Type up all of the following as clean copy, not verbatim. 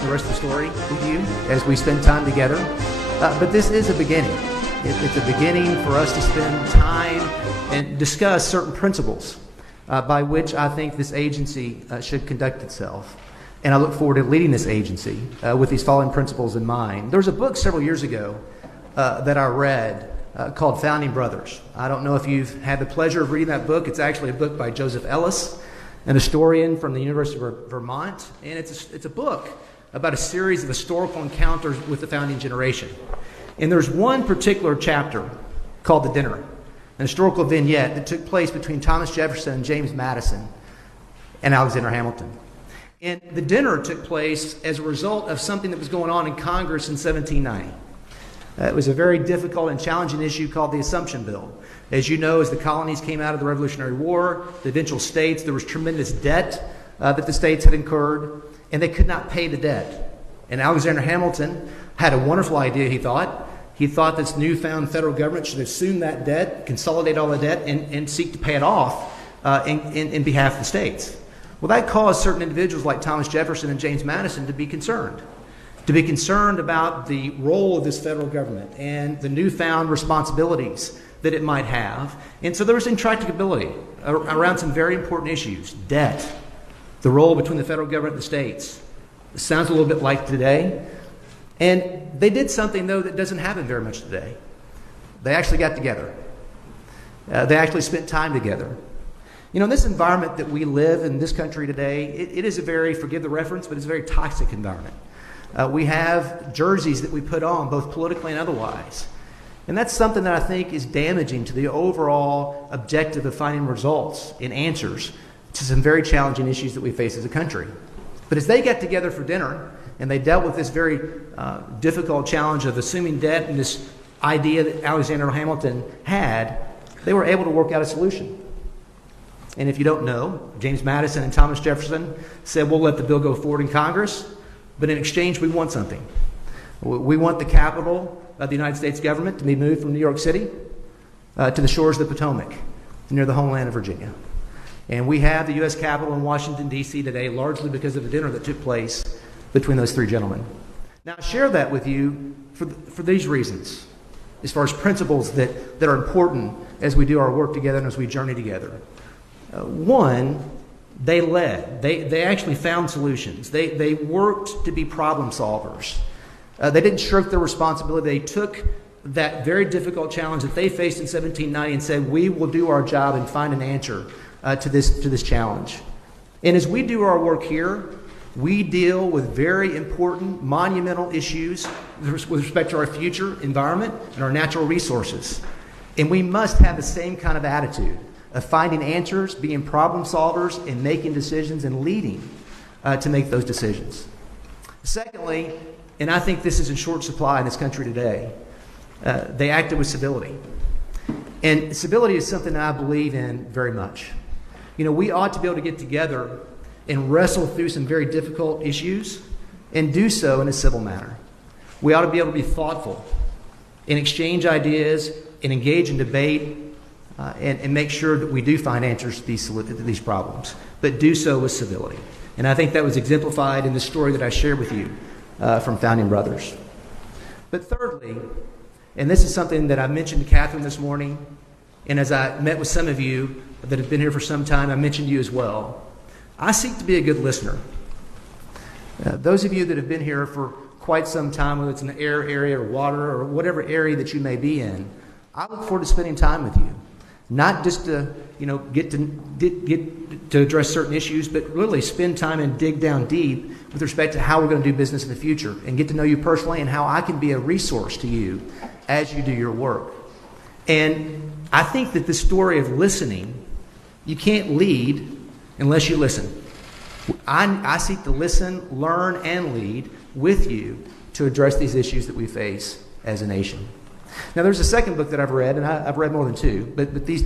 the rest of the story with you as we spend time together. But this is a beginning. It's a beginning for us to spend time and discuss certain principles by which I think this agency should conduct itself. And I look forward to leading this agency with these following principles in mind. There was a book several years ago that I read called Founding Brothers. I don't know if you've had the pleasure of reading that book. It's actually a book by Joseph Ellis, an historian from the University of Vermont. And it's a book about a series of historical encounters with the founding generation. And there's one particular chapter called The Dinner, an historical vignette that took place between Thomas Jefferson and James Madison and Alexander Hamilton. And the dinner took place as a result of something that was going on in Congress in 1790. It was a very difficult and challenging issue called the Assumption Bill. As you know, as the colonies came out of the Revolutionary War, the eventual states, there was tremendous debt that the states had incurred, and they could not pay the debt. And Alexander Hamilton had a wonderful idea, he thought. He thought this newfound federal government should assume that debt, consolidate all the debt, and seek to pay it off in behalf of the states. Well, that caused certain individuals like Thomas Jefferson and James Madison to be concerned about the role of this federal government and the newfound responsibilities that it might have. And so there was intractability around some very important issues. Debt, the role between the federal government and the states. It sounds a little bit like today. And they did something, though, that doesn't happen very much today. They actually got together. They actually spent time together. You know, in this environment that we live in this country today, it is a very, forgive the reference, but it's a very toxic environment. We have jerseys that we put on, both politically and otherwise. And that's something that I think is damaging to the overall objective of finding results and answers to some very challenging issues that we face as a country. But as they got together for dinner, and they dealt with this very difficult challenge of assuming debt and this idea that Alexander Hamilton had, they were able to work out a solution. And if you don't know, James Madison and Thomas Jefferson said, we'll let the bill go forward in Congress, but in exchange, we want something. We want the capital of the United States government to be moved from New York City to the shores of the Potomac, near the homeland of Virginia. And we have the U.S. Capitol in Washington, D.C. today, largely because of the dinner that took place between those three gentlemen. Now, I share that with you for these reasons, as far as principles that are important as we do our work together and as we journey together. One, they led. They actually found solutions. They worked to be problem solvers. They didn't shirk their responsibility. They took that very difficult challenge that they faced in 1790 and said, we will do our job and find an answer to this challenge. And as we do our work here, we deal with very important, monumental issues with respect to our future environment and our natural resources. And we must have the same kind of attitude of finding answers, being problem solvers, and making decisions and leading to make those decisions. Secondly, and I think this is in short supply in this country today, they acted with civility. And civility is something that I believe in very much. You know, we ought to be able to get together and wrestle through some very difficult issues and do so in a civil manner. We ought to be able to be thoughtful and exchange ideas and engage in debate and make sure that we do find answers to these problems, but do so with civility. And I think that was exemplified in the story that I shared with you from Founding Brothers. But thirdly, and this is something that I mentioned to Catherine this morning, and as I met with some of you that have been here for some time, I mentioned to you as well, I seek to be a good listener. Those of you that have been here for quite some time, whether it's in the air area or water or whatever area that you may be in, I look forward to spending time with you. Not just to, get to address certain issues, but really spend time and dig down deep with respect to how we're going to do business in the future and get to know you personally and how I can be a resource to you as you do your work. And I think that this story of listening, you can't lead unless you listen. I seek to listen, learn, and lead with you to address these issues that we face as a nation. Now, there's a second book that I've read, and I've read more than two, but these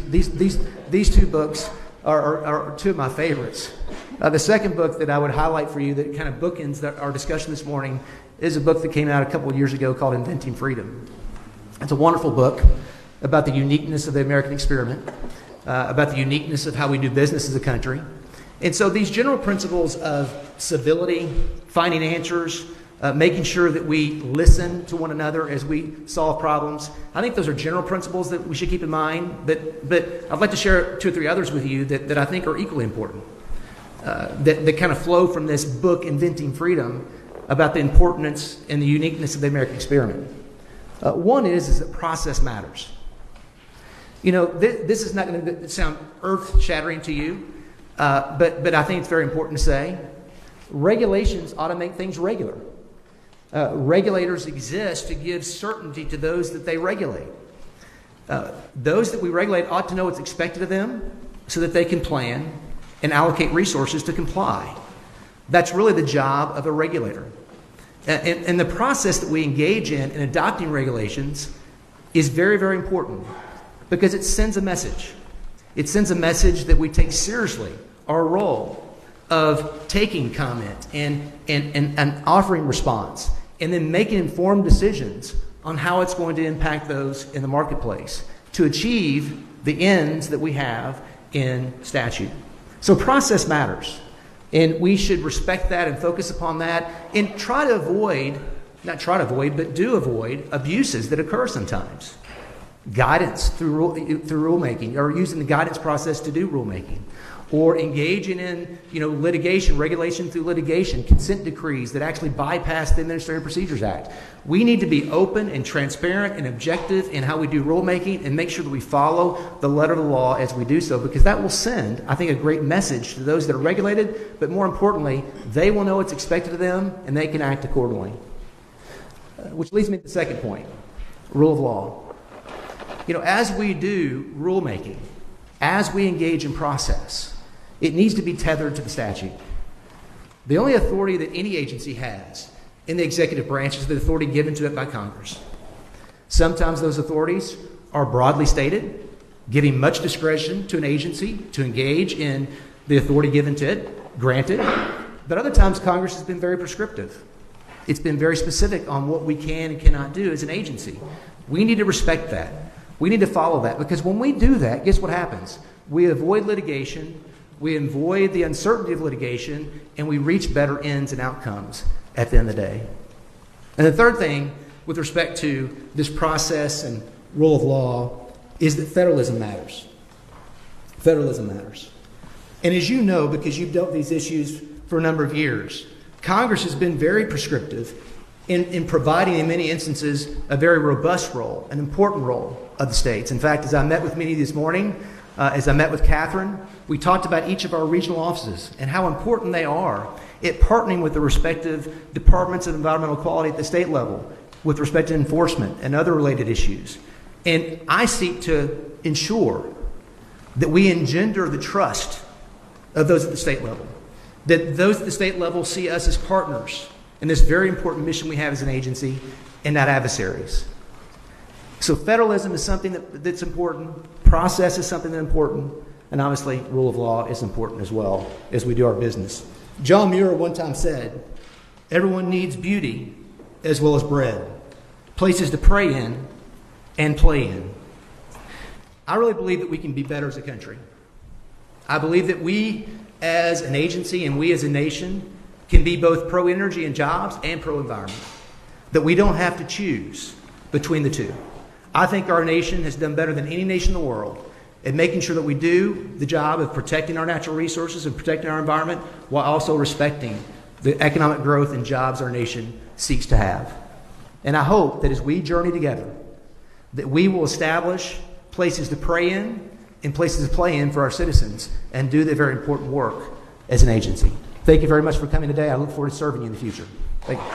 two books are two of my favorites. The second book that I would highlight for you that kind of bookends our discussion this morning is a book that came out a couple of years ago called Inventing Freedom. It's a wonderful book about the uniqueness of the American experiment, about the uniqueness of how we do business as a country, And so these general principles of civility, finding answers, making sure that we listen to one another as we solve problems, I think those are general principles that we should keep in mind. But I'd like to share 2 or 3 others with you that I think are equally important, that kind of flow from this book, Inventing Freedom, about the importance and the uniqueness of the American experiment. One is that process matters. You know, this is not going to sound earth-shattering to you, but I think it's very important to say. Regulations ought to make things regular. Regulators exist to give certainty to those that they regulate. Those that we regulate ought to know what's expected of them so that they can plan and allocate resources to comply. That's really the job of a regulator. And the process that we engage in adopting regulations is very, very important because it sends a message. It sends a message that we take seriously our role of taking comment and offering response, and then making informed decisions on how it's going to impact those in the marketplace to achieve the ends that we have in statute. So process matters, and we should respect that and focus upon that and try to avoid, not try to avoid, but do avoid abuses that occur sometimes. Guidance through rulemaking, or using the guidance process to do rulemaking, or engaging in litigation, regulation through litigation, consent decrees that actually bypass the Administrative Procedures Act. We need to be open and transparent and objective in how we do rulemaking and make sure that we follow the letter of the law as we do so, because that will send, I think, a great message to those that are regulated, but more importantly, they will know what's expected of them and they can act accordingly. Which leads me to the second point, rule of law. As we do rulemaking, as we engage in process, it needs to be tethered to the statute. The only authority that any agency has in the executive branch is the authority given to it by Congress. Sometimes those authorities are broadly stated, giving much discretion to an agency to engage in the authority given to it, granted. But other times Congress has been very prescriptive. It's been very specific on what we can and cannot do as an agency. We need to respect that. We need to follow that, because when we do that, guess what happens? We avoid litigation, we avoid the uncertainty of litigation, and we reach better ends and outcomes at the end of the day. And the third thing with respect to this process and rule of law is that federalism matters. Federalism matters. And as you know, because you've dealt with these issues for a number of years, Congress has been very prescriptive in providing, in many instances, a very robust role, an important role of the states. In fact, as I met with many this morning, as I met with Catherine, we talked about each of our regional offices and how important they are at partnering with the respective departments of environmental quality at the state level with respect to enforcement and other related issues. And I seek to ensure that we engender the trust of those at the state level, that those at the state level see us as partners in this very important mission we have as an agency and not adversaries. So federalism is something that's important, process is something that's important, and obviously rule of law is important as well as we do our business. John Muir one time said, everyone needs beauty as well as bread, places to pray in and play in. I really believe that we can be better as a country. I believe that we as an agency and we as a nation can be both pro-energy and jobs and pro-environment, that we don't have to choose between the two. I think our nation has done better than any nation in the world at making sure that we do the job of protecting our natural resources and protecting our environment while also respecting the economic growth and jobs our nation seeks to have. And I hope that as we journey together, that we will establish places to pray in and places to play in for our citizens and do the very important work as an agency. Thank you very much for coming today. I look forward to serving you in the future. Thank you.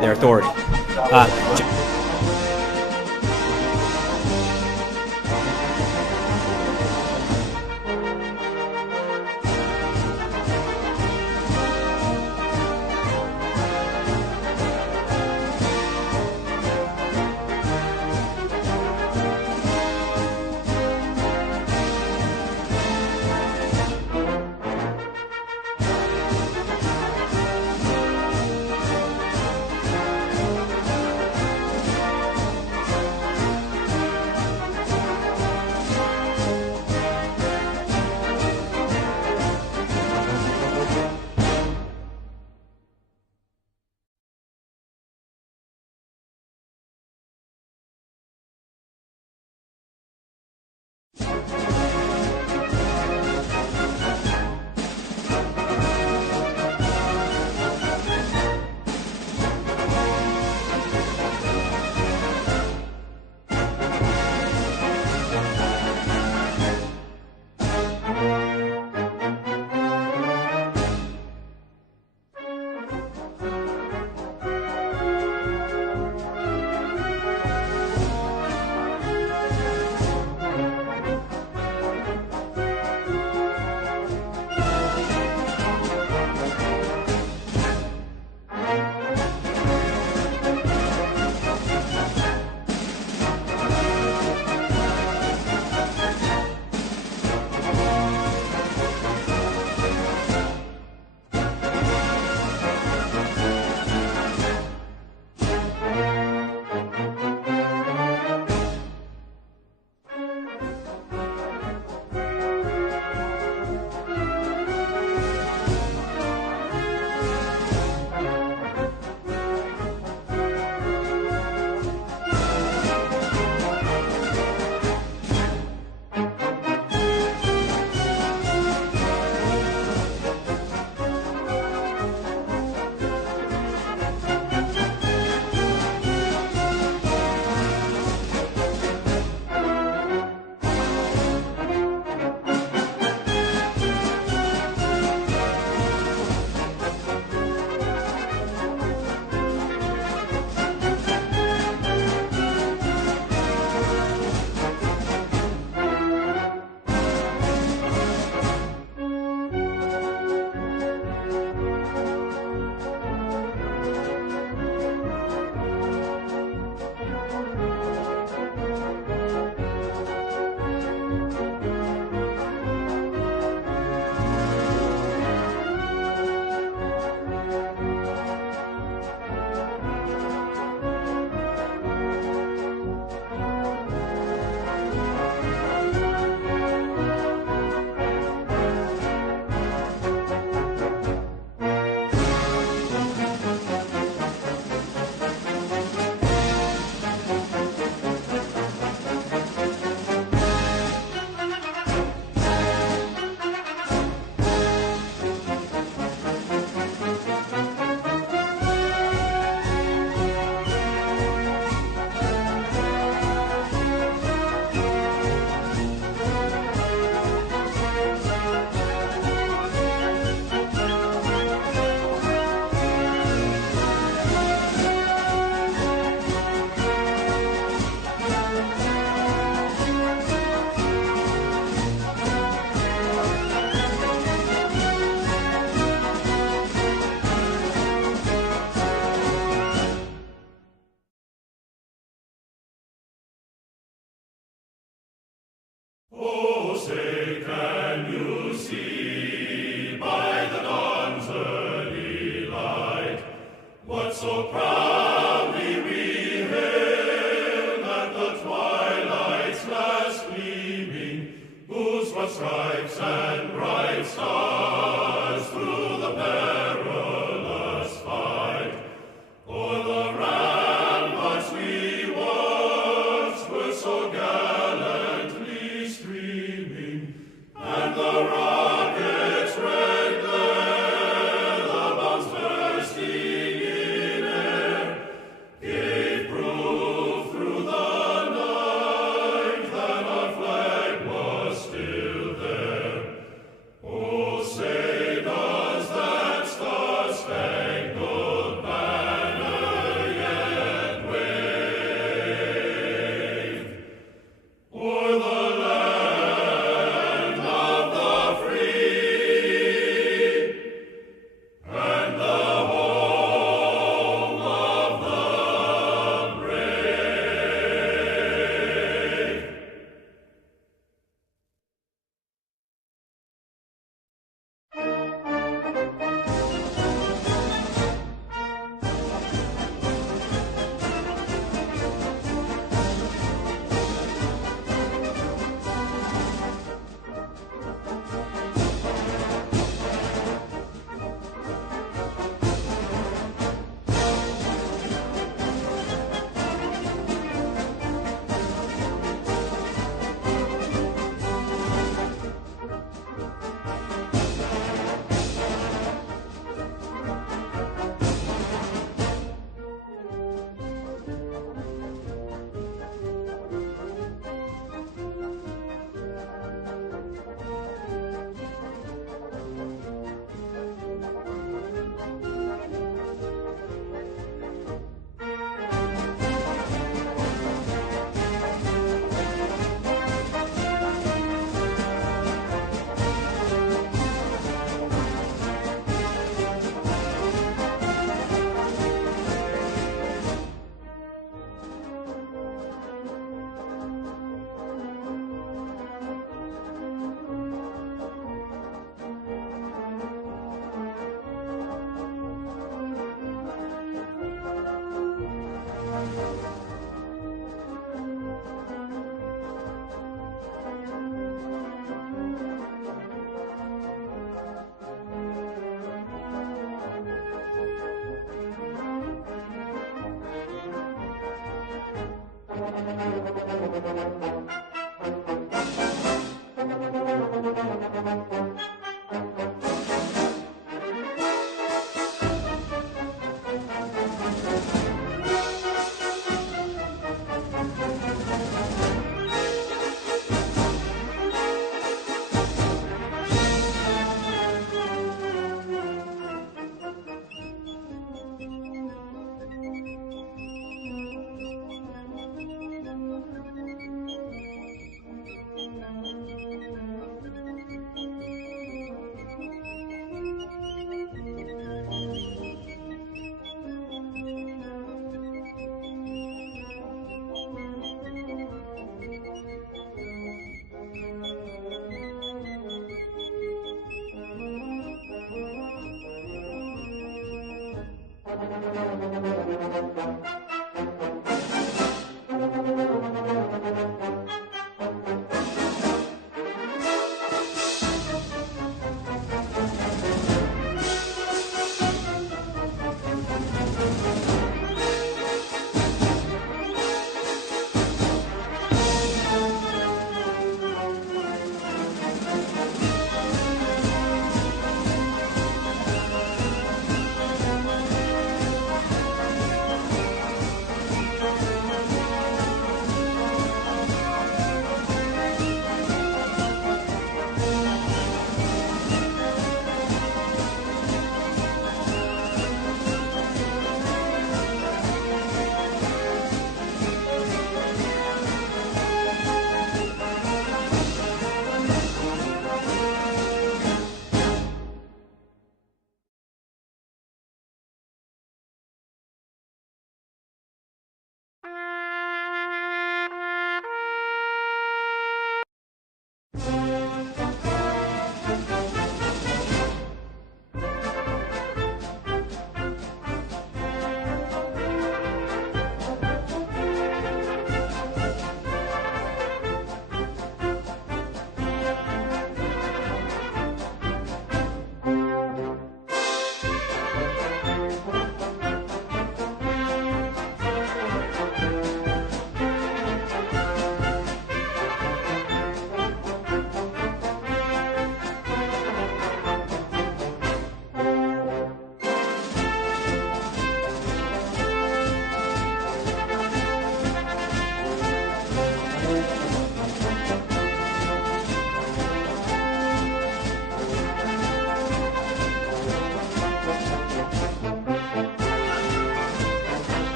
their authority.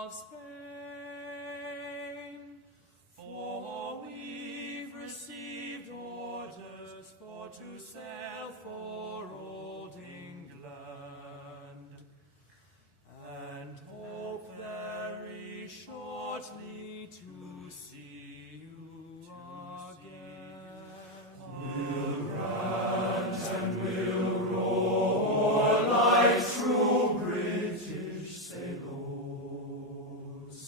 of Spain. For we've received orders for to sail for old England, and hope very shortly to see you again. We'll rant and we'll roar like true British sailors.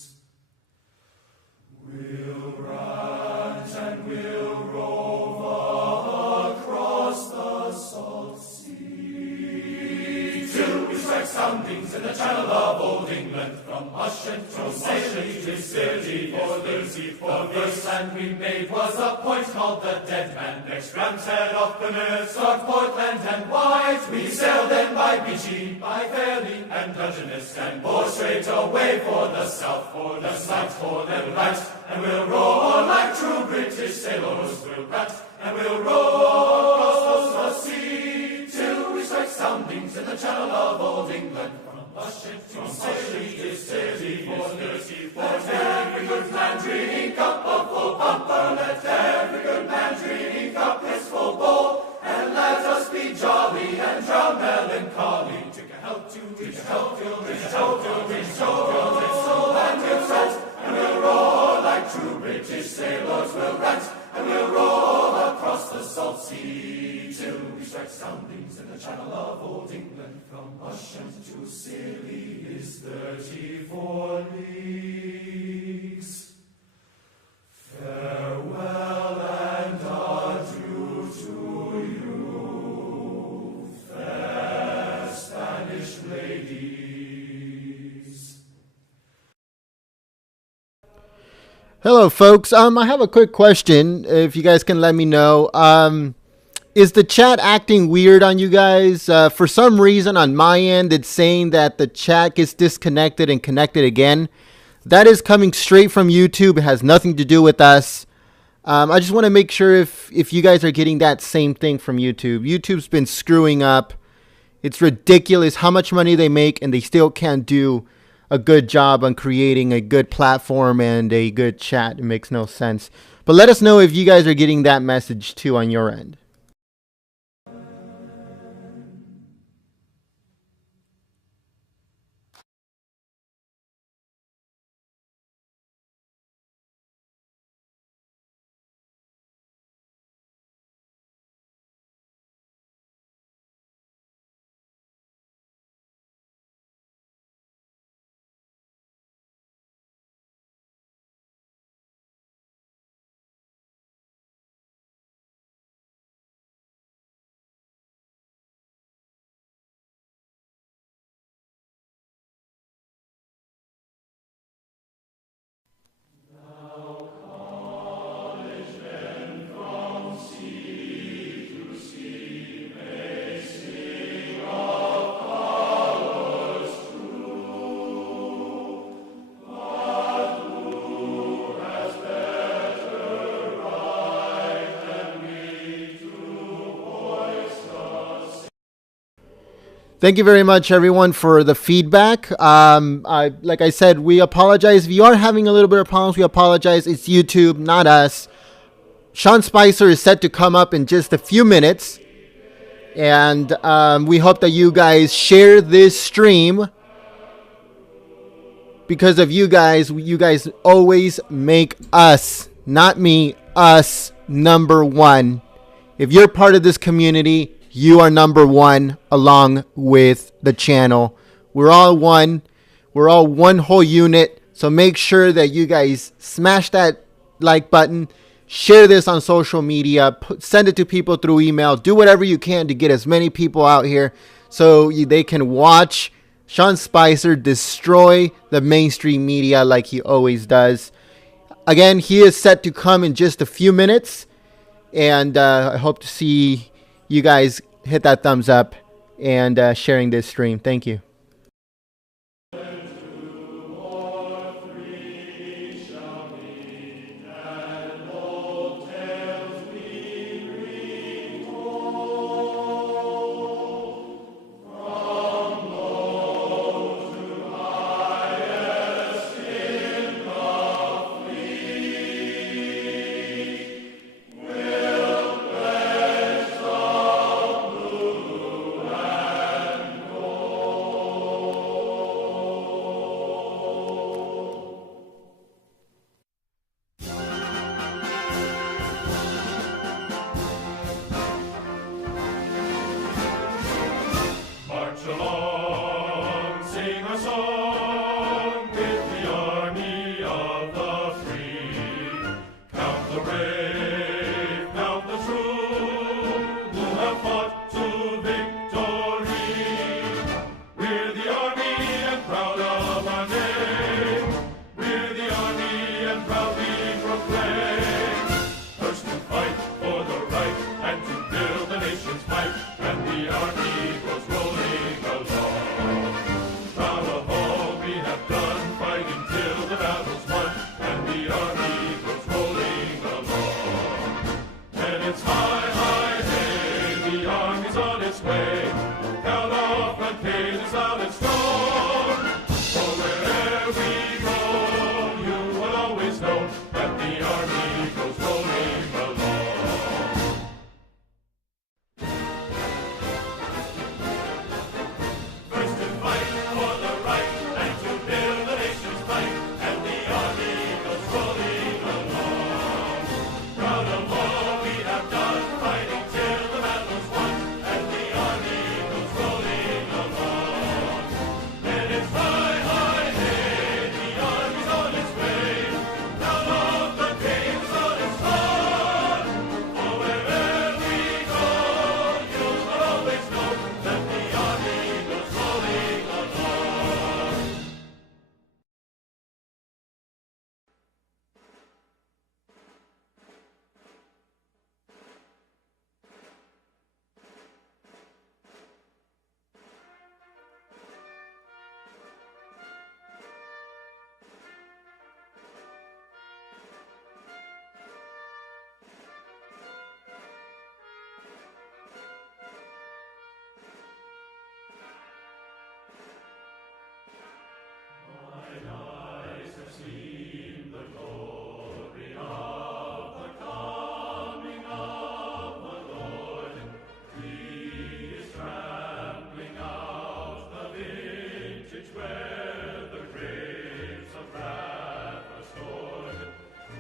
We'll rant and we'll rove across the salt sea, till we strike soundings in the channel of old England, from Ushant to Saley to Scilly for Lucy. The first land we made was a point called the Dead Man, next Ramshead off Plymouth, Scott, Portland and White. We sailed then by Beachy, by Fairley and Dungeness, and bore straight away for the south, for the south, for the right. And we'll roar like true British sailors, we'll rat and we'll roar across the sea, till we strike soundings in the channel of old England, from Ushant to Saley to Scilly for Lucy. Let every good man drink up a full bumper, let every good man drink up his full bowl, and let us be jolly and drown melancholy. Drink a health to, drink a health to, drink a health to, drink a health to, drink soul and we'll set, and we'll roar like true British sailors, we'll rant and we'll roar across the salt sea, till we strike soundings in the channel of old England, from Ushant to Scilly is 34 leagues. Farewell and adieu to you, fair Spanish ladies. Hello, folks. I have a quick question, if you guys can let me know. Is the chat acting weird on you guys? For some reason on my end, it's saying that the chat gets disconnected and connected again. That is coming straight from YouTube. It has nothing to do with us. I just want to make sure if you guys are getting that same thing from YouTube. YouTube's been screwing up. It's ridiculous how much money they make, and they still can't do a good job on creating a good platform and a good chat. It makes no sense. But let us know if you guys are getting that message too on your end. Thank you very much, everyone, for the feedback. Like I said, we apologize. If you are having a little bit of problems, we apologize. It's YouTube, not us. Sean Spicer is set to come up in just a few minutes. And we hope that you guys share this stream. Because of you guys always make us, not me, us number one. If you're part of this community, you are number one along with the channel. We're all one. We're all one whole unit. So make sure that you guys smash that like button. Share this on social media. Send it to people through email. Do whatever you can to get as many people out here so they can watch Sean Spicer destroy the mainstream media like he always does. Again, he is set to come in just a few minutes. And I hope to see you guys hit that thumbs up and sharing this stream. Thank you. this way. Count off front pages loud and strong. For wherever we go, you will always know that the army goes rolling along. First to fight for the right and to build the nation's might, and the army goes rolling along. Proud of all we have done, fighting till the battle's won, and the army goes rolling along. And it's high, high, hey, the army's on its way. Down off the games on its run. For wherever we go, you will always know that the army goes rolling along. Eyes have seen the glory of the coming of the Lord. He is trampling out the vintage where the grapes of wrath are stored.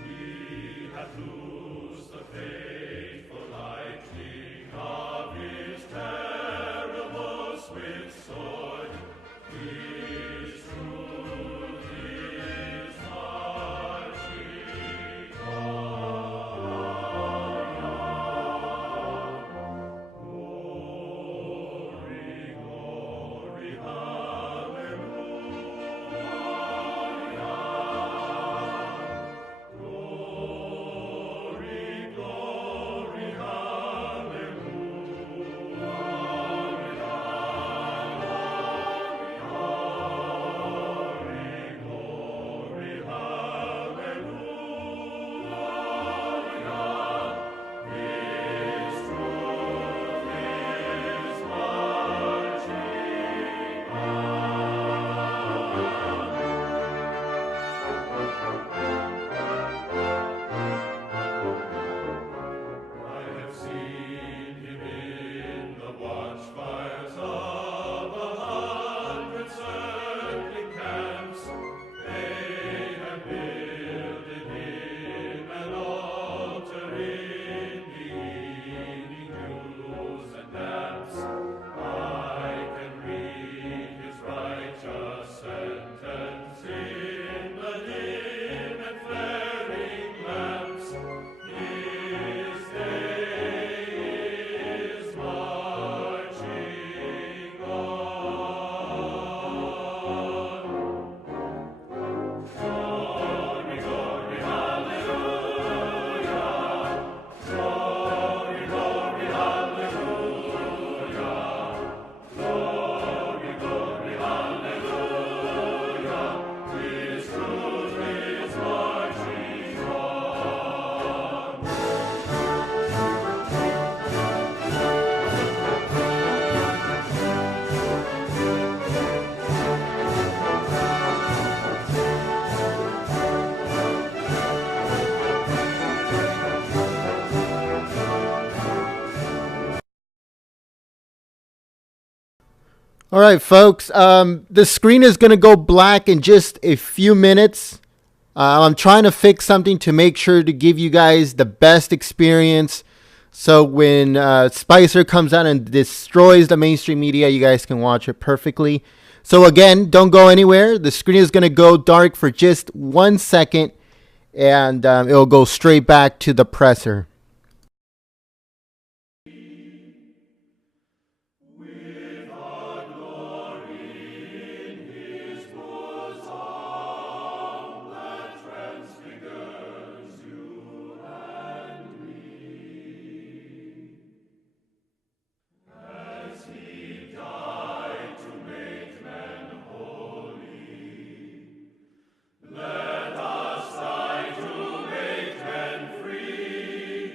He hath loosed the faithful lightning of his terrible swift sword. His truth is marching on. Glory, glory, hallelujah. Glory, glory, I have seen him in the watchfires of 100 circling camps. They have builded him an altar in the evening dews and damps. I can read his righteous sentence in the dim and flaring lamps. His day is marching on. Glory, glory, hallelujah. Glory, glory, hallelujah. Glory, glory, hallelujah. His truth is marching on. All right, folks. The screen is going to go black in just a few minutes. I'm trying to fix something to make sure to give you guys the best experience. So when Spicer comes out and destroys the mainstream media, you guys can watch it perfectly. So again, don't go anywhere. The screen is going to go dark for just 1 second, and it'll go straight back to the presser. With our glory in his bosom that transfigures you and me. As he died to make men holy, let us die to make men free.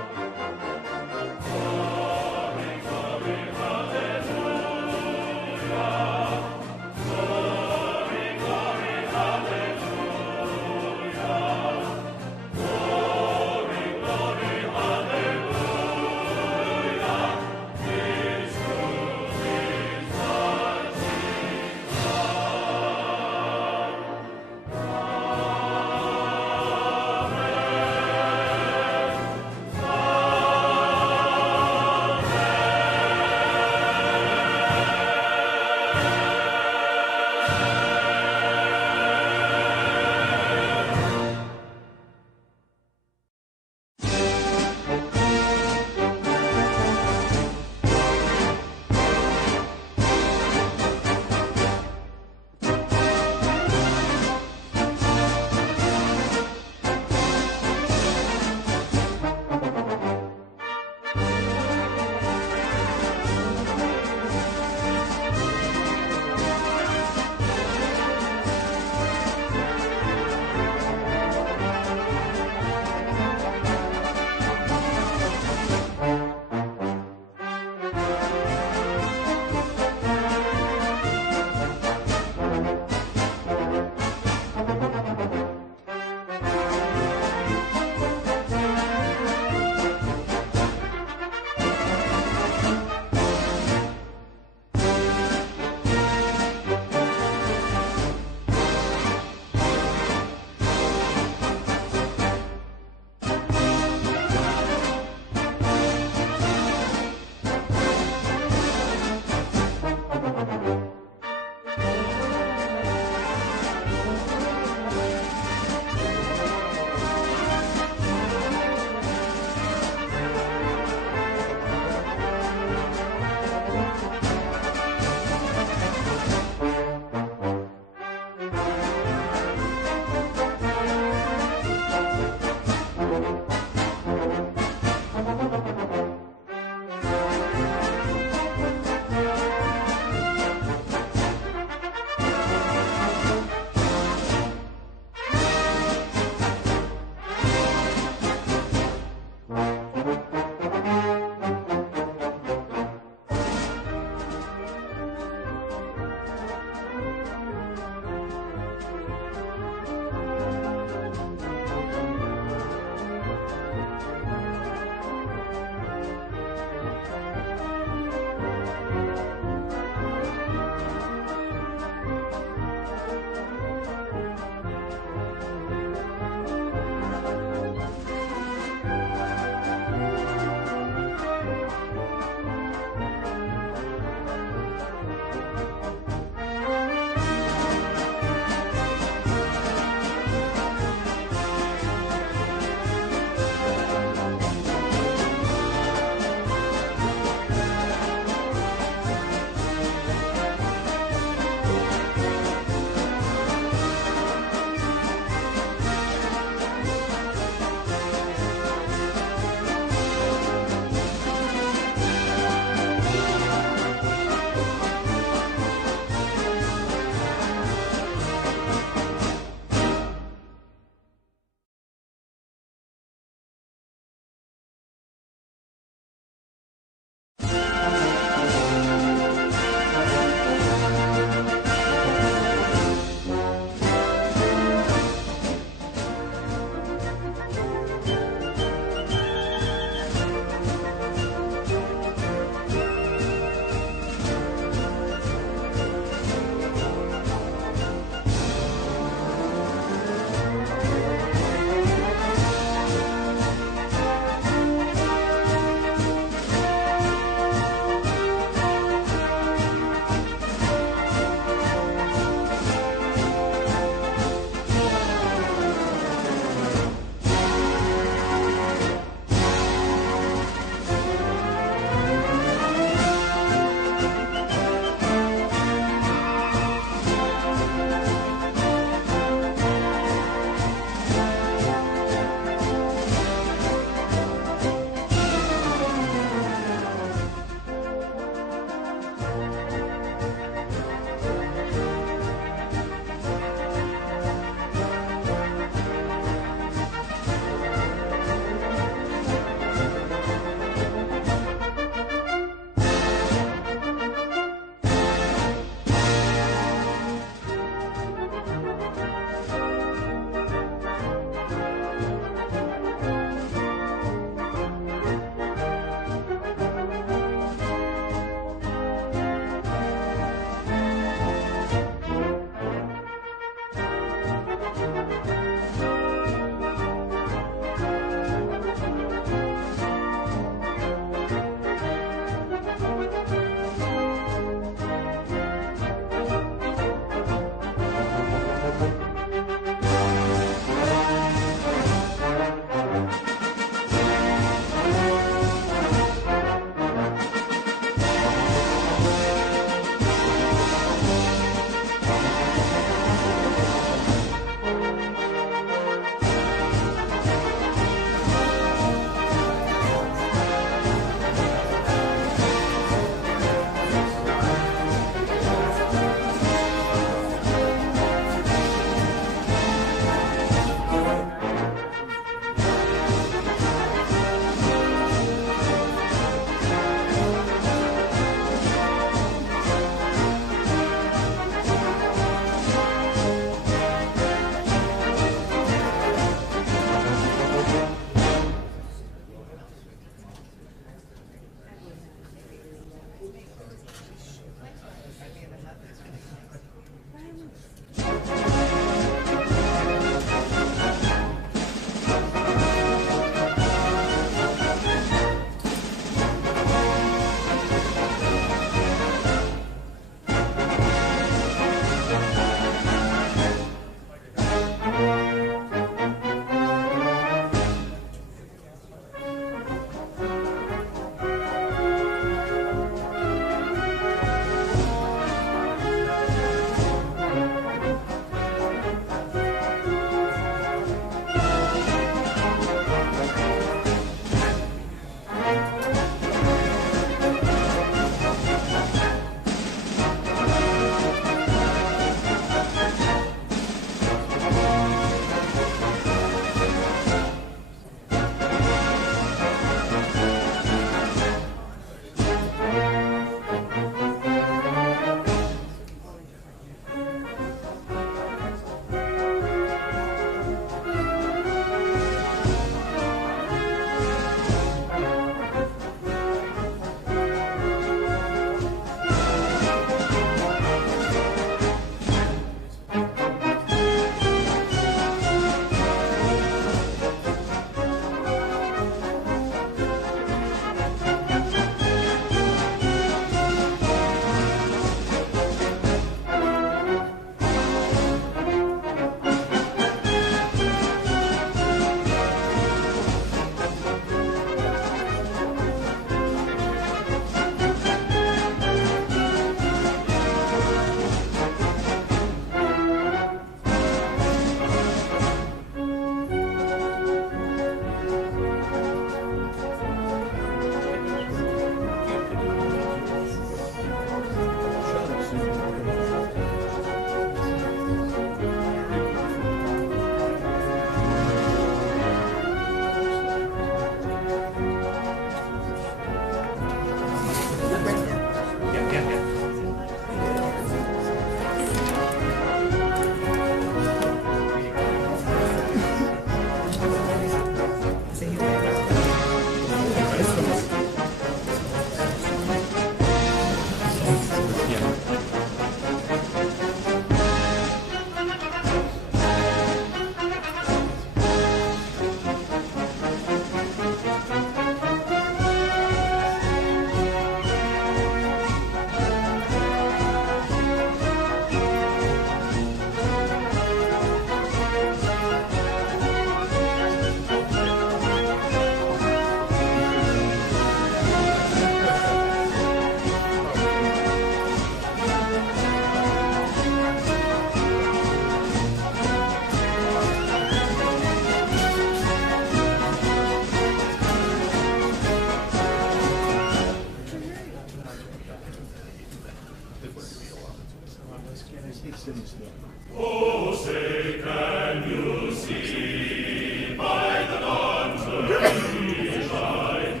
Oh, say, can you see by the dawn's early light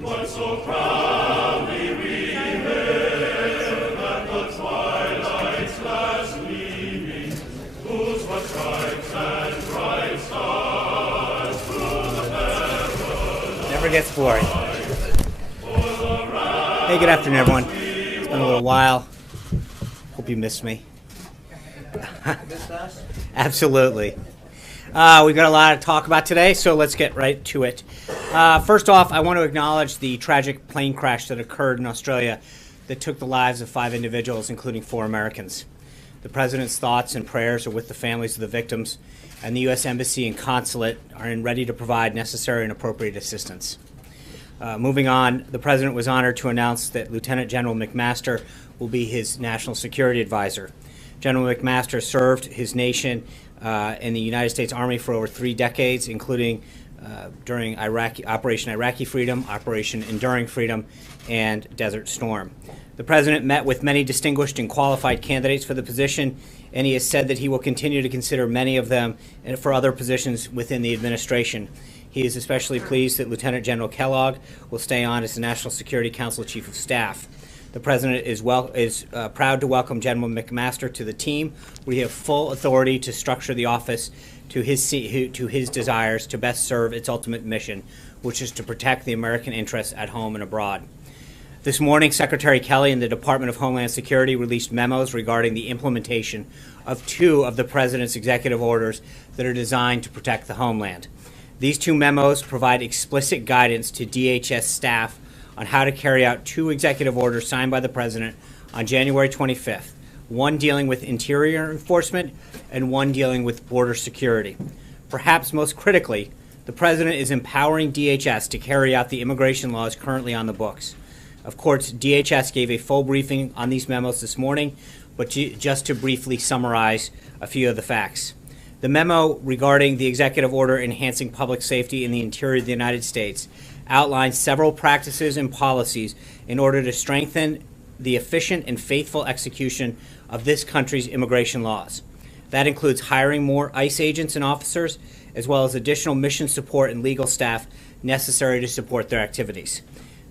what so proudly we hailed at the twilight's last gleaming, whose what stripes and bright stars through the fair Never gets boring. Hey, good afternoon, everyone. It's been a little while. Hope you missed me. Absolutely. We've got a lot to talk about today, so let's get right to it. First off, I want to acknowledge the tragic plane crash that occurred in Australia that took the lives of 5 individuals, including 4 Americans. The President's thoughts and prayers are with the families of the victims, and the U.S. Embassy and Consulate are ready to provide necessary and appropriate assistance. Moving on, the President was honored to announce that Lieutenant General McMaster will be his national security advisor. General McMaster served his nation in the United States Army for over 3 decades, including during Operation Iraqi Freedom, Operation Enduring Freedom, and Desert Storm. The President met with many distinguished and qualified candidates for the position, and he has said that he will continue to consider many of them for other positions within the administration. He is especially pleased that Lieutenant General Kellogg will stay on as the National Security Council Chief of Staff. The President is proud to welcome General McMaster to the team. We have full authority to structure the office to his desires to best serve its ultimate mission, which is to protect the American interests at home and abroad. This morning, Secretary Kelly and the Department of Homeland Security released memos regarding the implementation of 2 of the President's executive orders that are designed to protect the homeland. These 2 memos provide explicit guidance to DHS staff on how to carry out 2 executive orders signed by the President on January 25th, one dealing with interior enforcement and one dealing with border security. Perhaps most critically, the President is empowering DHS to carry out the immigration laws currently on the books. Of course, DHS gave a full briefing on these memos this morning, but just to briefly summarize a few of the facts. The memo regarding the executive order enhancing public safety in the interior of the United States outlines several practices and policies in order to strengthen the efficient and faithful execution of this country's immigration laws. That includes hiring more ICE agents and officers, as well as additional mission support and legal staff necessary to support their activities.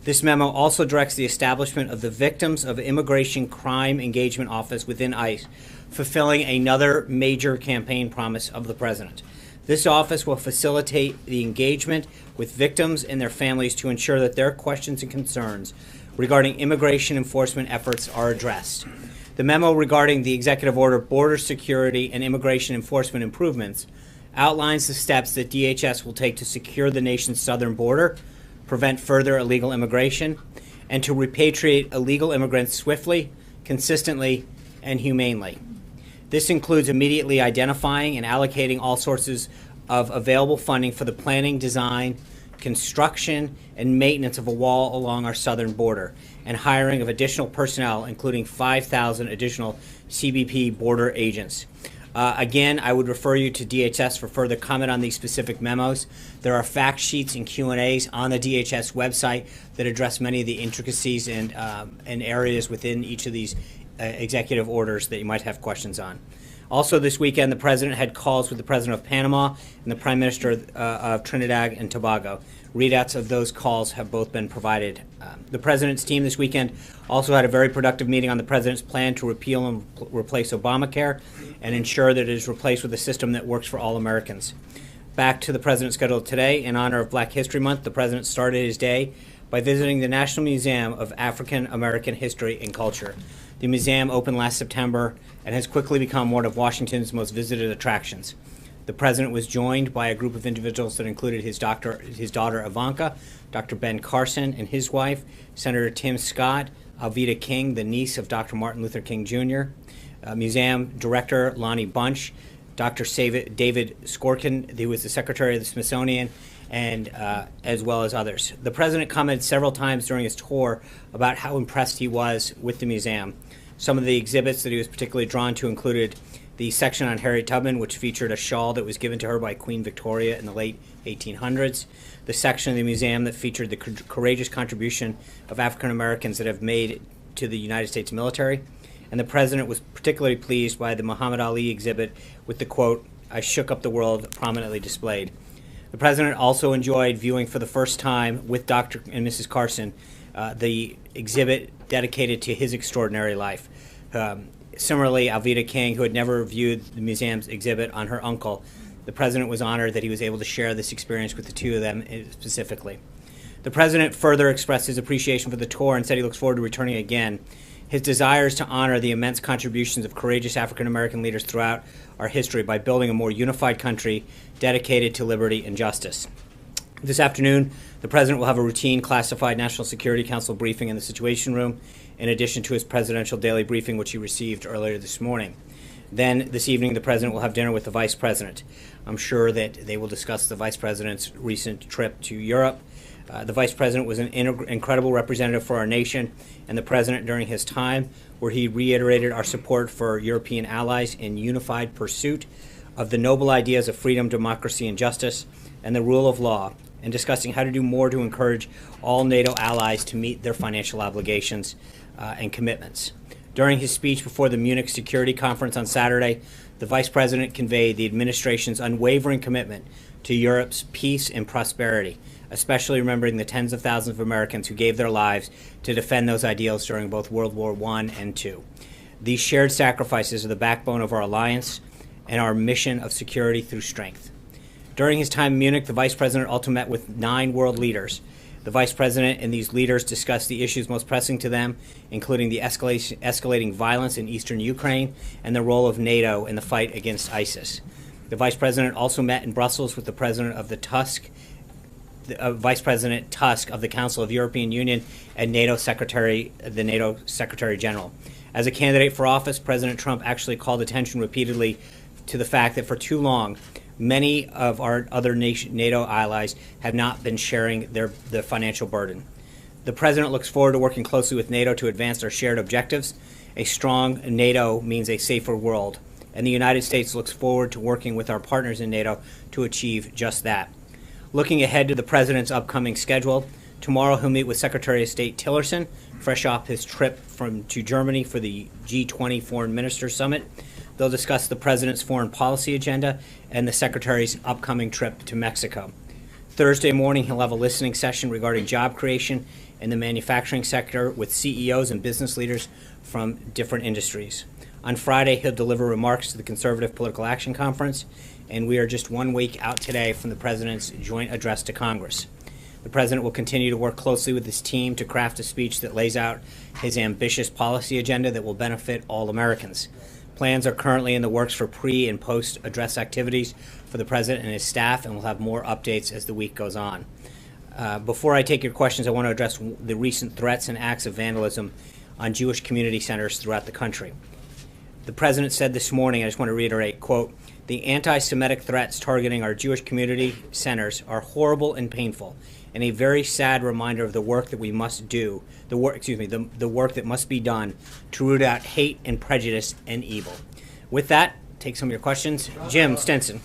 This memo also directs the establishment of the Victims of Immigration Crime Engagement Office within ICE, fulfilling another major campaign promise of the President. This office will facilitate the engagement with victims and their families to ensure that their questions and concerns regarding immigration enforcement efforts are addressed. The memo regarding the executive order Border Security and Immigration Enforcement Improvements outlines the steps that DHS will take to secure the nation's southern border, prevent further illegal immigration, and to repatriate illegal immigrants swiftly, consistently, and humanely. This includes immediately identifying and allocating all sources of available funding for the planning, design, construction, and maintenance of a wall along our southern border, and hiring of additional personnel, including 5,000 additional CBP border agents. Again, I would refer you to DHS for further comment on these specific memos. There are fact sheets and Q&As on the DHS website that address many of the intricacies and areas within each of these executive orders that you might have questions on. Also this weekend, the President had calls with the President of Panama and the Prime Minister of Trinidad and Tobago. Readouts of those calls have both been provided. The President's team this weekend also had a very productive meeting on the President's plan to repeal and replace Obamacare and ensure that it is replaced with a system that works for all Americans. Back to the President's schedule today. In honor of Black History Month, the President started his day by visiting the National Museum of African American History and Culture. The museum opened last September and has quickly become one of Washington's most visited attractions. The President was joined by a group of individuals that included his daughter Ivanka, Dr. Ben Carson and his wife, Senator Tim Scott, Alveda King, the niece of Dr. Martin Luther King Jr., Museum Director Lonnie Bunch, Dr. David Skorkin, who was the Secretary of the Smithsonian, and as well as others. The President commented several times during his tour about how impressed he was with the museum. Some of the exhibits that he was particularly drawn to included the section on Harriet Tubman, which featured a shawl that was given to her by Queen Victoria in the late 1800s, the section of the museum that featured the courageous contribution of African Americans that have made to the United States military, and the president was particularly pleased by the Muhammad Ali exhibit with the quote, "I shook up the world," prominently displayed. The president also enjoyed viewing for the first time with Dr. and Mrs. Carson the exhibit dedicated to his extraordinary life. Similarly, Alveda King, who had never viewed the museum's exhibit on her uncle, the president was honored that he was able to share this experience with the two of them specifically. The president further expressed his appreciation for the tour and said he looks forward to returning again. His desire is to honor the immense contributions of courageous African-American leaders throughout our history by building a more unified country dedicated to liberty and justice. This afternoon, the president will have a routine classified National Security Council briefing in the Situation Room, in addition to his presidential daily briefing, which he received earlier this morning. Then, this evening, the president will have dinner with the vice president. I'm sure that they will discuss the vice president's recent trip to Europe. The vice president was an incredible representative for our nation and the president during his time, where he reiterated our support for European allies in unified pursuit of the noble ideas of freedom, democracy, and justice, and the rule of law, and discussing how to do more to encourage all NATO allies to meet their financial obligations and commitments. During his speech before the Munich Security Conference on Saturday, the vice president conveyed the administration's unwavering commitment to Europe's peace and prosperity, especially remembering the tens of thousands of Americans who gave their lives to defend those ideals during both World War I and II. These shared sacrifices are the backbone of our alliance and our mission of security through strength. During his time in Munich, the vice president also met with 9 world leaders. The vice president and these leaders discussed the issues most pressing to them, including the escalating violence in eastern Ukraine and the role of NATO in the fight against ISIS. The vice president also met in Brussels with the president of Vice President Tusk of the Council of European Union and the NATO Secretary General. As a candidate for office, President Trump actually called attention repeatedly to the fact that for too long, many of our other NATO allies have not been sharing the financial burden. The president looks forward to working closely with NATO to advance our shared objectives. A strong NATO means a safer world, and the United States looks forward to working with our partners in NATO to achieve just that. Looking ahead to the president's upcoming schedule, tomorrow he'll meet with Secretary of State Tillerson, fresh off his trip to Germany for the G20 Foreign Ministers Summit. They'll discuss the president's foreign policy agenda and the secretary's upcoming trip to Mexico. Thursday morning, he'll have a listening session regarding job creation in the manufacturing sector with CEOs and business leaders from different industries. On Friday, he'll deliver remarks to the Conservative Political Action Conference, and we are just 1 week out today from the president's joint address to Congress. The president will continue to work closely with his team to craft a speech that lays out his ambitious policy agenda that will benefit all Americans. Plans are currently in the works for pre- and post-address activities for the president and his staff, and we'll have more updates as the week goes on. Before I take your questions, I want to address the recent threats and acts of vandalism on Jewish community centers throughout the country. The president said this morning, I just want to reiterate, quote, "The anti-Semitic threats targeting our Jewish community centers are horrible and painful, and a very sad reminder of the work that we must do, the work that must be done to root out hate and prejudice and evil." With that, take some of your questions. Jim Stenson.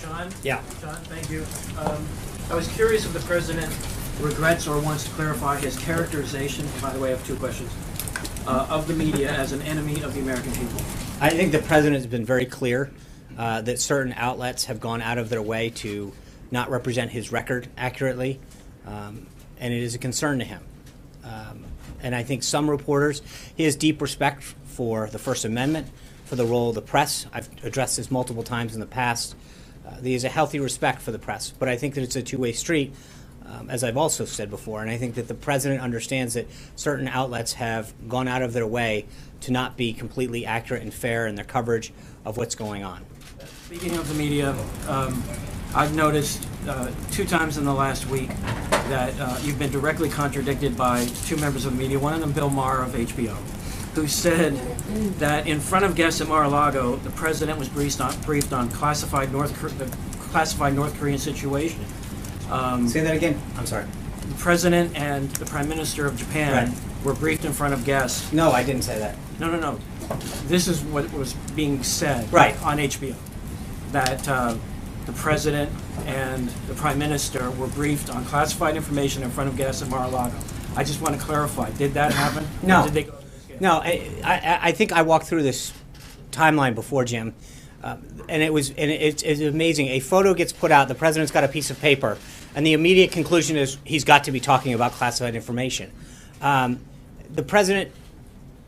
Sean? Yeah. Sean, thank you. I was curious if the president regrets or wants to clarify his characterization, by the way, I have 2 questions, of the media as an enemy of the American people. I think the president has been very clear that certain outlets have gone out of their way to not represent his record accurately, and it is a concern to him. And I think some reporters, he has deep respect for the First Amendment, for the role of the press. I've addressed this multiple times in the past. He has a healthy respect for the press, but I think that it's a two-way street, as I've also said before, and I think that the president understands that certain outlets have gone out of their way to not be completely accurate and fair in their coverage of what's going on. Speaking of the media, I've noticed 2 times in the last week that you've been directly contradicted by 2 members of the media, one of them Bill Maher of HBO, who said that in front of guests at Mar-a-Lago, the president was briefed on classified North Korean situation. Say that again. I'm sorry. The president and the prime minister of Japan were briefed in front of guests. No, I didn't say that. No. This is what was being said on HBO, that the president and the prime minister were briefed on classified information in front of guests at Mar-a-Lago. I just want to clarify, did that happen? No. Or did they go to this No, I think I walked through this timeline before, Jim, and it's amazing. A photo gets put out, the president's got a piece of paper, and the immediate conclusion is he's got to be talking about classified information. The president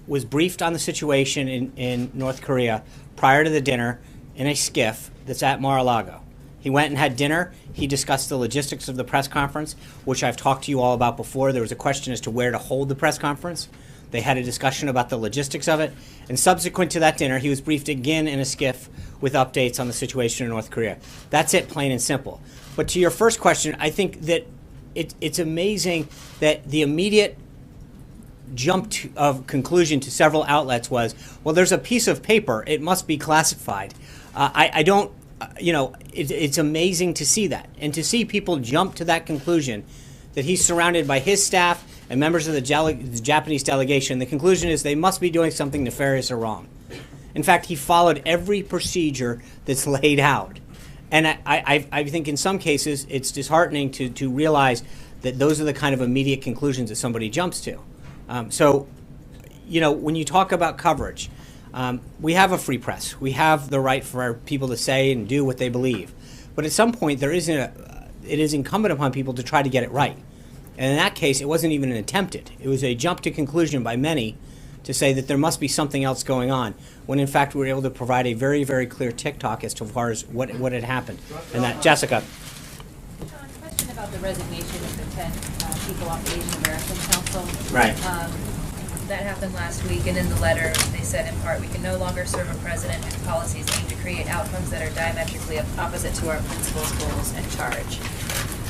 was briefed on the situation in North Korea prior to the dinner in a skiff that's at Mar-a-Lago. He went and had dinner. He discussed the logistics of the press conference, which I've talked to you all about before. There was a question as to where to hold the press conference. They had a discussion about the logistics of it. And subsequent to that dinner, he was briefed again in a skiff with updates on the situation in North Korea. That's it, plain and simple. But to your first question, I think that it's amazing that the immediate jump of conclusion to several outlets was, well, there's a piece of paper. It must be classified. I don't, it's amazing to see that. And to see people jump to that conclusion that he's surrounded by his staff and members of the Japanese delegation. The conclusion is they must be doing something nefarious or wrong. In fact, he followed every procedure that's laid out. And I think in some cases it's disheartening to realize that those are the kind of immediate conclusions that somebody jumps to. When you talk about coverage, we have a free press. We have the right for people to say and do what they believe. But at some point, it is incumbent upon people to try to get it right. And in that case, it wasn't even attempted. It was a jump to conclusion by many to say that there must be something else going on, when in fact we were able to provide a very, very clear tick-tock as to far as what had happened. And that, Jessica. John, question about the resignation of the 10 people off the Asian American Council. Right. That happened last week, and in the letter they said in part, we can no longer serve a president whose policies aim to create outcomes that are diametrically opposite to our principles, goals, and charge.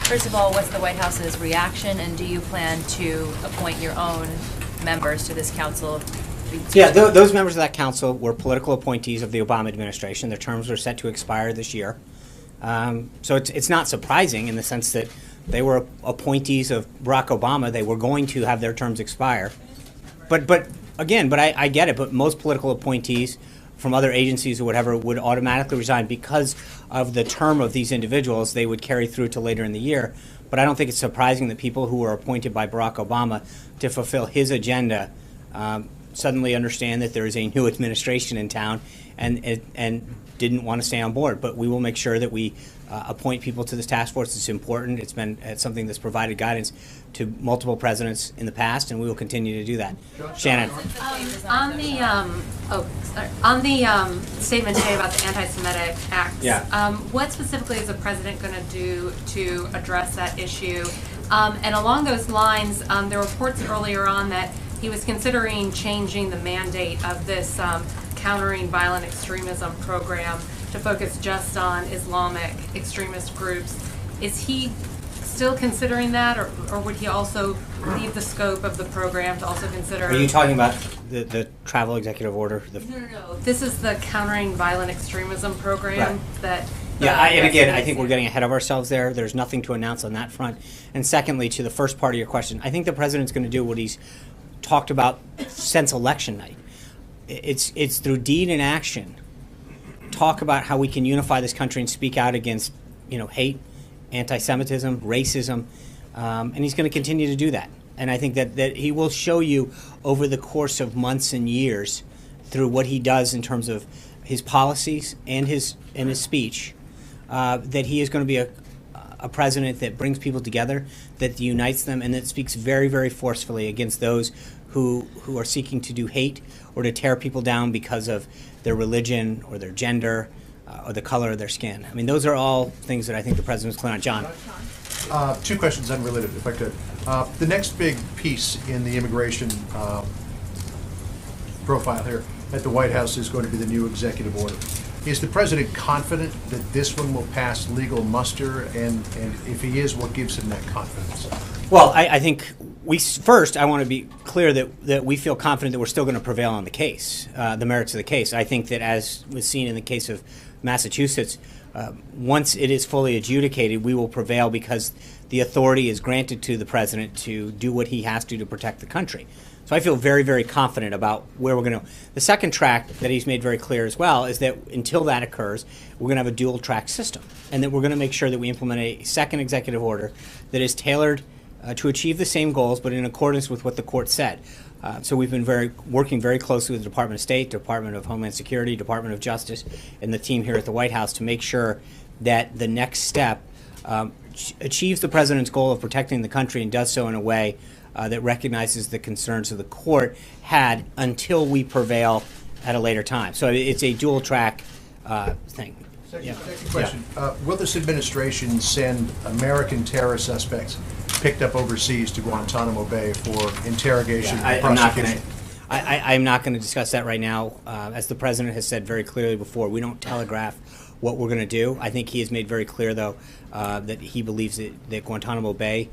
First of all, what's the White House's reaction, and do you plan to appoint your own members to this council? Yeah, those members of that council were political appointees of the Obama administration. Their terms were set to expire this year. So it's not surprising in the sense that they were appointees of Barack Obama. They were going to have their terms expire. But I get it, but most political appointees from other agencies or whatever would automatically resign because of the term of these individuals. They would carry through to later in the year. But I don't think it's surprising that people who were appointed by Barack Obama to fulfill his agenda suddenly understand that there is a new administration in town and didn't want to stay on board. But we will make sure that we appoint people to this task force. It's important. It's something that's provided guidance to multiple presidents in the past, and we will continue to do that. Shannon. On the statement today about the anti-Semitic acts, what specifically is the president going to do to address that issue? And along those lines, there were reports earlier on that he was considering changing the mandate of this countering violent extremism program to focus just on Islamic extremist groups. Is he still considering that, or would he also leave the scope of the program to also consider? Are you talking about the travel executive order? No. This is the countering violent extremism program that. And again, I think we're getting ahead of ourselves there. There's nothing to announce on that front. And secondly, to the first part of your question, I think the president's going to do what he's talked about since election night. It's through deed and action. Talk about how we can unify this country and speak out against, hate, anti-Semitism, racism, and he's going to continue to do that. And I think that he will show you over the course of months and years through what he does in terms of his policies and his speech that he is going to be a president that brings people together, that unites them, and that speaks very, very forcefully against those who are seeking to do hate or to tear people down because of their religion or their gender or the color of their skin. I mean, those are all things that I think the president was clear on. John. Two questions unrelated, if I could. The next big piece in the immigration profile here at the White House is going to be the new executive order. Is the president confident that this one will pass legal muster? And if he is, what gives him that confidence? Well, I think I want to be clear that we feel confident that we're still going to prevail on the case, the merits of the case. I think that, as was seen in the case of Massachusetts, once it is fully adjudicated, we will prevail because the authority is granted to the president to do what he has to protect the country. So I feel very, very confident about where we're going to. The second track that he's made very clear as well is that until that occurs, we're going to have a dual track system, and that we're going to make sure that we implement a second executive order that is tailored to achieve the same goals, but in accordance with what the court said. So we've been working very closely with the Department of State, Department of Homeland Security, Department of Justice, and the team here at the White House to make sure that the next step achieves the president's goal of protecting the country and does so in a way that recognizes the concerns of the court had until we prevail at a later time. So it's a dual track thing. Second question. Will this administration send American terror suspects picked up overseas to Guantanamo Bay for interrogation and prosecution? I'm not going to discuss that right now. As the president has said very clearly before, we don't telegraph what we're going to do. I think he has made very clear, though, that he believes that Guantanamo Bay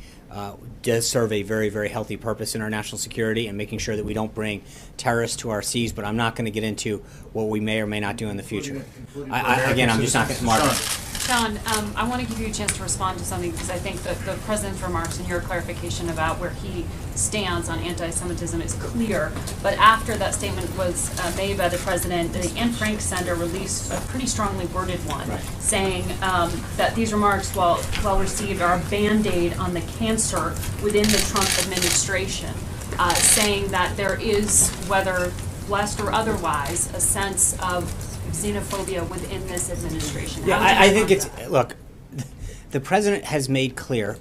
does serve a very, very healthy purpose in our national security and making sure that we don't bring terrorists to our seas. But I'm not going to get into what we may or may not do in the future. Again, I'm just not going to mark it. Sean, I want to give you a chance to respond to something because I think that the president's remarks and your clarification about where he stands on anti-Semitism is clear. But after that statement was made by the president, the Anne Frank Center released a pretty strongly worded one, saying that these remarks, while well received, are a Band-Aid on the cancer within the Trump administration, saying that there is, whether blessed or otherwise, a sense of xenophobia within this administration. Yeah, I think look, the president has made clear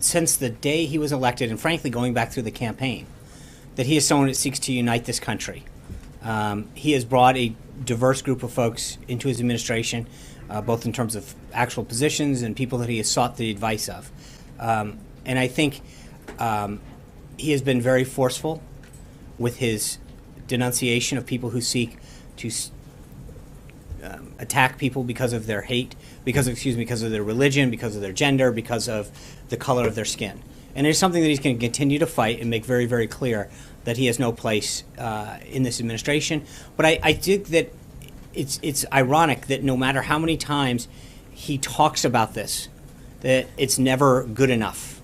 since the day he was elected, and frankly going back through the campaign, that he is someone that seeks to unite this country. He has brought a diverse group of folks into his administration, both in terms of actual positions and people that he has sought the advice of. And I think he has been very forceful with his denunciation of people who seek to attack people because of their hate, because of their religion, because of their gender, because of the color of their skin. And it's something that he's going to continue to fight and make very, very clear that he has no place in this administration. But I think that it's ironic that no matter how many times he talks about this, that it's never good enough.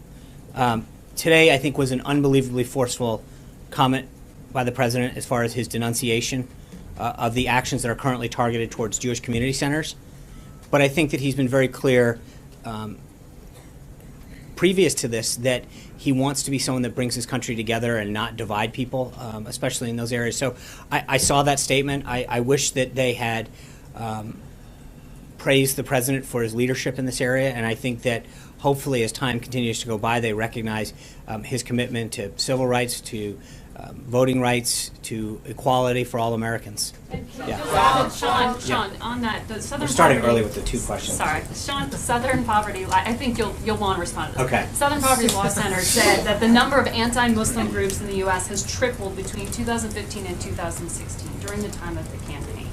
Today, I think, was an unbelievably forceful comment by the president as far as his denunciation of the actions that are currently targeted towards Jewish community centers. But I think that he's been very clear previous to this that he wants to be someone that brings his country together and not divide people, especially in those areas. So I saw that statement. I wish that they had praised the president for his leadership in this area, and I think that hopefully as time continues to go by, they recognize his commitment to civil rights, to voting rights, to equality for all Americans. Sean, on that, the Southern We're starting poverty, early with the two questions. Sorry, Sean, Southern Poverty, I think you'll want to respond to this. Okay. Southern Poverty Law Center said that the number of anti-Muslim groups in the U.S. has tripled between 2015 and 2016 during the time of the campaign.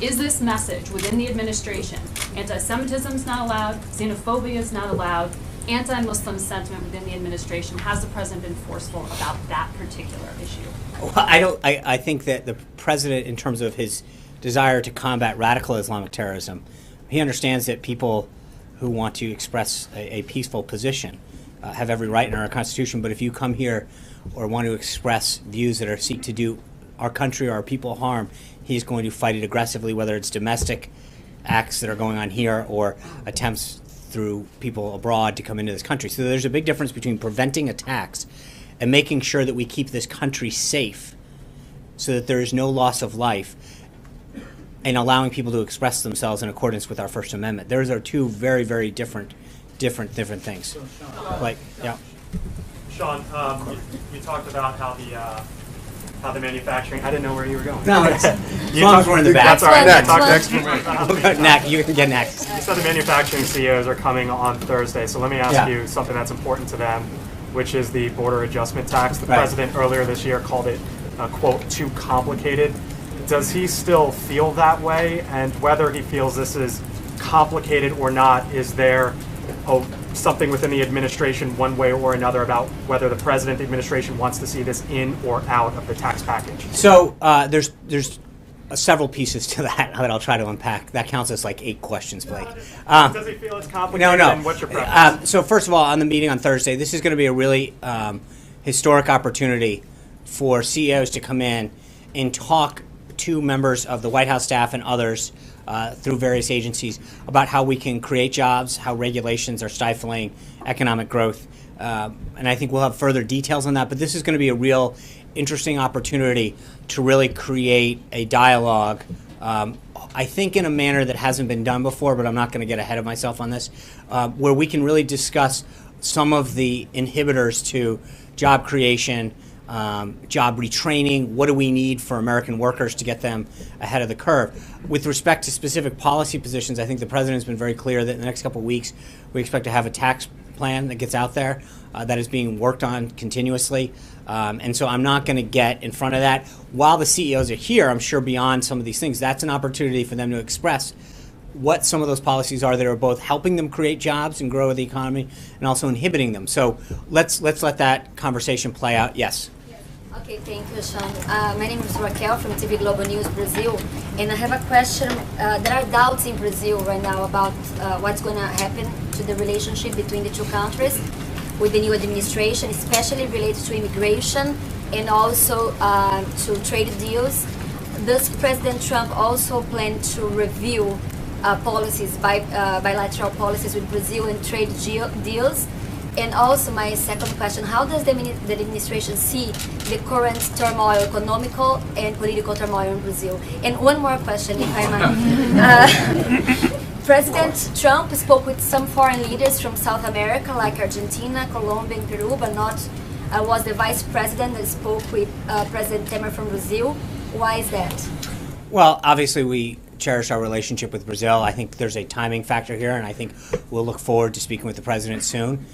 Is this message within the administration, anti-Semitism is not allowed, xenophobia is not allowed, anti-Muslim sentiment within the administration, has the president been forceful about that particular issue? Well, I think that the president, in terms of his desire to combat radical Islamic terrorism, he understands that people who want to express a peaceful position have every right in our Constitution. But if you come here or want to express views that seek to do our country or our people harm, he's going to fight it aggressively, whether it's domestic acts that are going on here or attempts through people abroad to come into this country. So there's a big difference between preventing attacks and making sure that we keep this country safe so that there is no loss of life and allowing people to express themselves in accordance with our First Amendment. Those are two very, very different things. Sean, you talked about how the manufacturing. I didn't know where you were going. No, as long as we're in the back. That's all right. Talk next for me. Next, you can get next. You said the manufacturing CEOs are coming on Thursday, so let me ask you something that's important to them, which is the border adjustment tax. The president earlier this year called it, quote, too complicated. Does he still feel that way? And whether he feels this is complicated or not, is there something within the administration one way or another about whether the president, the administration wants to see this in or out of the tax package? So there's several pieces to that I'll try to unpack. That counts as like 8 questions, Blake. Does he feel it's complicated? No. And what's your preference? So first of all, on the meeting on Thursday, this is going to be a really historic opportunity for CEOs to come in and talk to members of the White House staff and others through various agencies about how we can create jobs, how regulations are stifling economic growth. And I think we'll have further details on that. But this is going to be a real interesting opportunity to really create a dialogue, I think in a manner that hasn't been done before, but I'm not going to get ahead of myself on this, where we can really discuss some of the inhibitors to job creation, job retraining. What do we need for American workers to get them ahead of the curve? With respect to specific policy positions, I think the president's been very clear that in the next couple of weeks we expect to have a tax plan that gets out there that is being worked on continuously. And so I'm not going to get in front of that. While the CEOs are here, I'm sure beyond some of these things, that's an opportunity for them to express what some of those policies are that are both helping them create jobs and grow the economy and also inhibiting them. So let's let that conversation play out. Yes. Okay, thank you, Sean. My name is Raquel from TV Globo News Brazil, and I have a question. There are doubts in Brazil right now about what's going to happen to the relationship between the two countries with the new administration, especially related to immigration and also to trade deals. Does President Trump also plan to review policies, bilateral policies with Brazil and trade deals? And also my second question, how does the administration see the current turmoil, economical and political turmoil in Brazil? And one more question, if I might. President Trump spoke with some foreign leaders from South America, like Argentina, Colombia, and Peru, but not was the vice president that spoke with President Temer from Brazil. Why is that? Well, obviously we cherish our relationship with Brazil. I think there's a timing factor here, and I think we'll look forward to speaking with the president soon.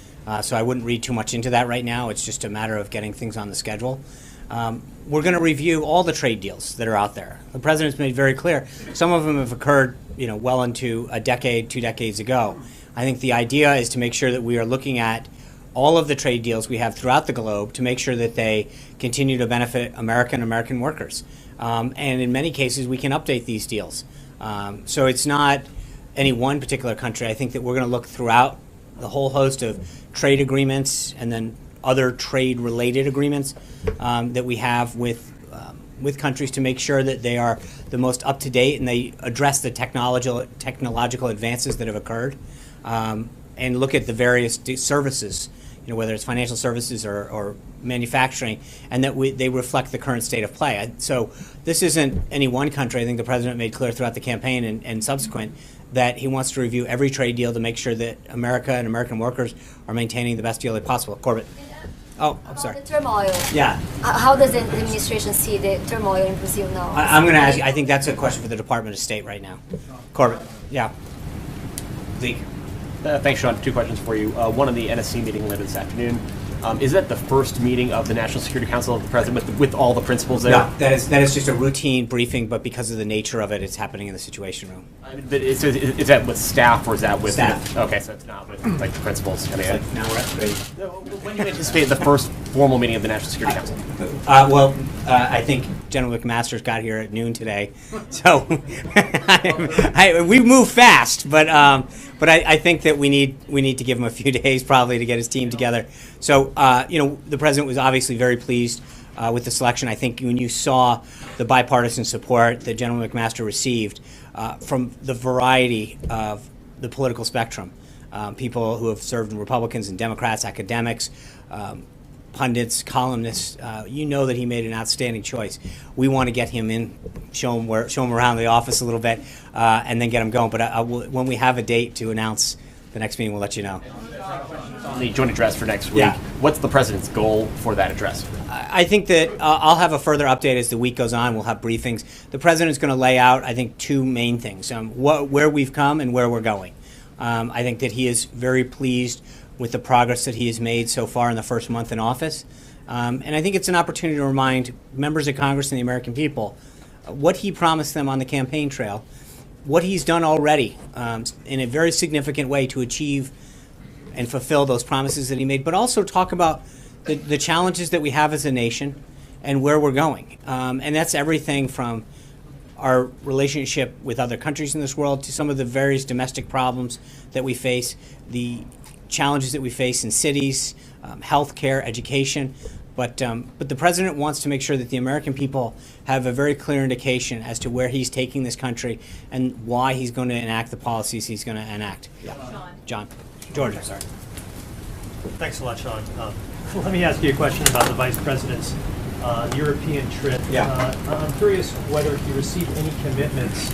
So I wouldn't read too much into that right now. It's just a matter of getting things on the schedule. We're going to review all the trade deals that are out there. The president's made very clear. Some of them have occurred, well into a decade, 2 decades ago. I think the idea is to make sure that we are looking at all of the trade deals we have throughout the globe to make sure that they continue to benefit American workers. And in many cases, we can update these deals. So it's not any one particular country. I think that we're going to look throughout the whole host of trade agreements and then other trade-related agreements that we have with countries to make sure that they are the most up-to-date and they address the technological advances that have occurred, and look at the various services, whether it's financial services or manufacturing, and that they reflect the current state of play. So this isn't any one country. I think the president made clear throughout the campaign and subsequent that he wants to review every trade deal to make sure that America and American workers are maintaining the best deal they possible. Corbett. Oh, I'm sorry. The turmoil. Yeah. How does the administration see the turmoil in Brazil now? I'm going to ask you, I think that's a question for the Department of State right now. Corbett. Yeah. Zeke. Thanks, Sean. 2 questions for you. One on the NSC meeting later this afternoon. Is that the first meeting of the National Security Council of the President with all the principals there? No, that is just a routine briefing, but because of the nature of it, it's happening in the Situation Room. But is that with staff or is that with staff? Okay, so it's not with the principals coming in. Now we're at 3. When do you anticipate the first formal meeting of the National Security Council? I think General McMaster's got here at noon today, so we move fast, but I think that we need to give him a few days probably to get his team together. So the president was obviously very pleased with the selection. I think when you saw the bipartisan support that General McMaster received from the variety of the political spectrum, people who have served in Republicans and Democrats, academics, pundits, columnists, that he made an outstanding choice. We want to get him in, show him around the office a little bit, and then get him going. But when we have a date to announce the next meeting, we'll let you know. On the joint address for next week, yeah. What's the president's goal for that address? I think that I'll have a further update as the week goes on. We'll have briefings. The president's going to lay out, I think, 2 main things, where we've come and where we're going. I think that he is very pleased with the progress that he has made so far in the first month in office. And I think it's an opportunity to remind members of Congress and the American people what he promised them on the campaign trail, what he's done already in a very significant way to achieve and fulfill those promises that he made, but also talk about the challenges that we have as a nation and where we're going. And that's everything from our relationship with other countries in this world to some of the various domestic problems that we face, the challenges that we face in cities, healthcare, education. But the president wants to make sure that the American people have a very clear indication as to where he's taking this country and why he's going to enact the policies he's going to enact. Yeah. George, I'm sorry. Thanks a lot, Sean. Let me ask you a question about the vice president's European trip. Yeah. I'm curious whether he received any commitments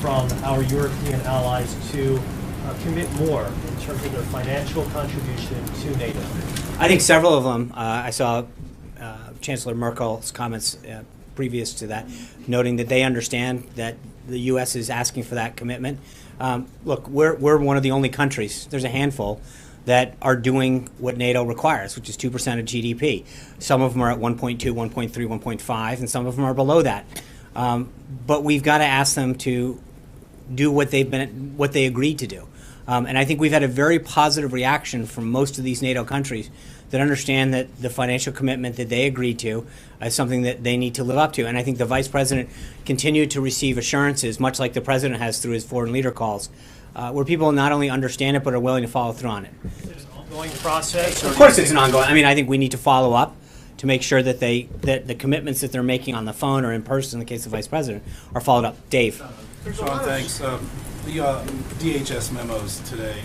from our European allies to commit more in terms of their financial contribution to NATO. I think several of them. I saw Chancellor Merkel's comments previous to that, noting that they understand that the U.S. is asking for that commitment. Look, we're one of the only countries, there's a handful, that are doing what NATO requires, which is 2% of GDP. Some of them are at 1.2, 1.3, 1.5, and some of them are below that. But we've got to ask them to do what they agreed to do. And I think we've had a very positive reaction from most of these NATO countries that understand that the financial commitment that they agreed to is something that they need to live up to. And I think the Vice President continued to receive assurances, much like the President has through his foreign leader calls, where people not only understand it but are willing to follow through on it. Is it an ongoing process? Of course it's an ongoing. I mean, I think we need to follow up to make sure that the commitments that they're making on the phone or in person, in the case of the Vice President, are followed up. Dave. Sean, thanks. The DHS memos today,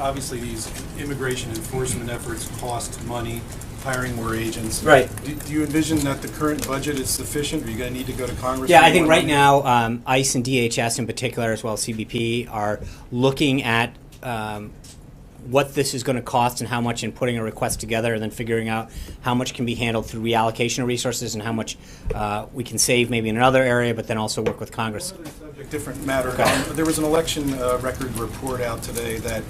obviously these immigration enforcement efforts cost money, hiring more agents. Right. Do you envision that the current budget is sufficient? Are you going to need to go to Congress? Yeah, I think right now ICE and DHS in particular, as well as CBP, are looking at what this is going to cost and how much in putting a request together, and then figuring out how much can be handled through reallocation of resources and how much we can save maybe in another area, but then also work with Congress. Different matter. There was an election record report out today that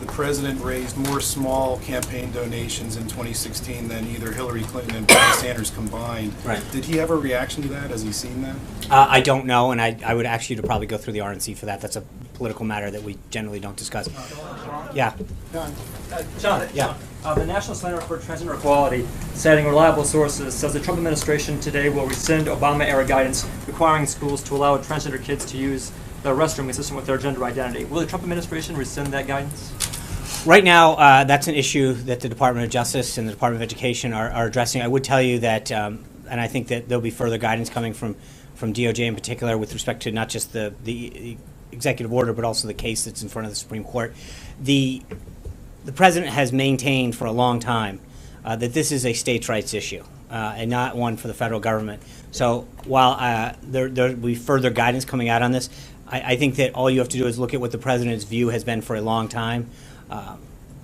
the president raised more small campaign donations in 2016 than either Hillary Clinton and Bernie Sanders combined. Right. Did he have a reaction to that? Has he seen that? I don't know, and I would ask you to probably go through the RNC for that. That's a political matter that we generally don't discuss. Yeah. John, yeah. The National Center for Transgender Equality, citing reliable sources, says the Trump administration today will rescind Obama-era guidance requiring schools to allow transgender kids to use the restroom consistent with their gender identity. Will the Trump administration rescind that guidance? Right now, that's an issue that the Department of Justice and the Department of Education are addressing. I would tell you that, and I think that there'll be further guidance coming from DOJ in particular with respect to not just the executive order, but also the case that's in front of the Supreme Court. The President has maintained for a long time that this is a states' rights issue and not one for the federal government. So while there'll be further guidance coming out on this, I think that all you have to do is look at what the President's view has been for a long time,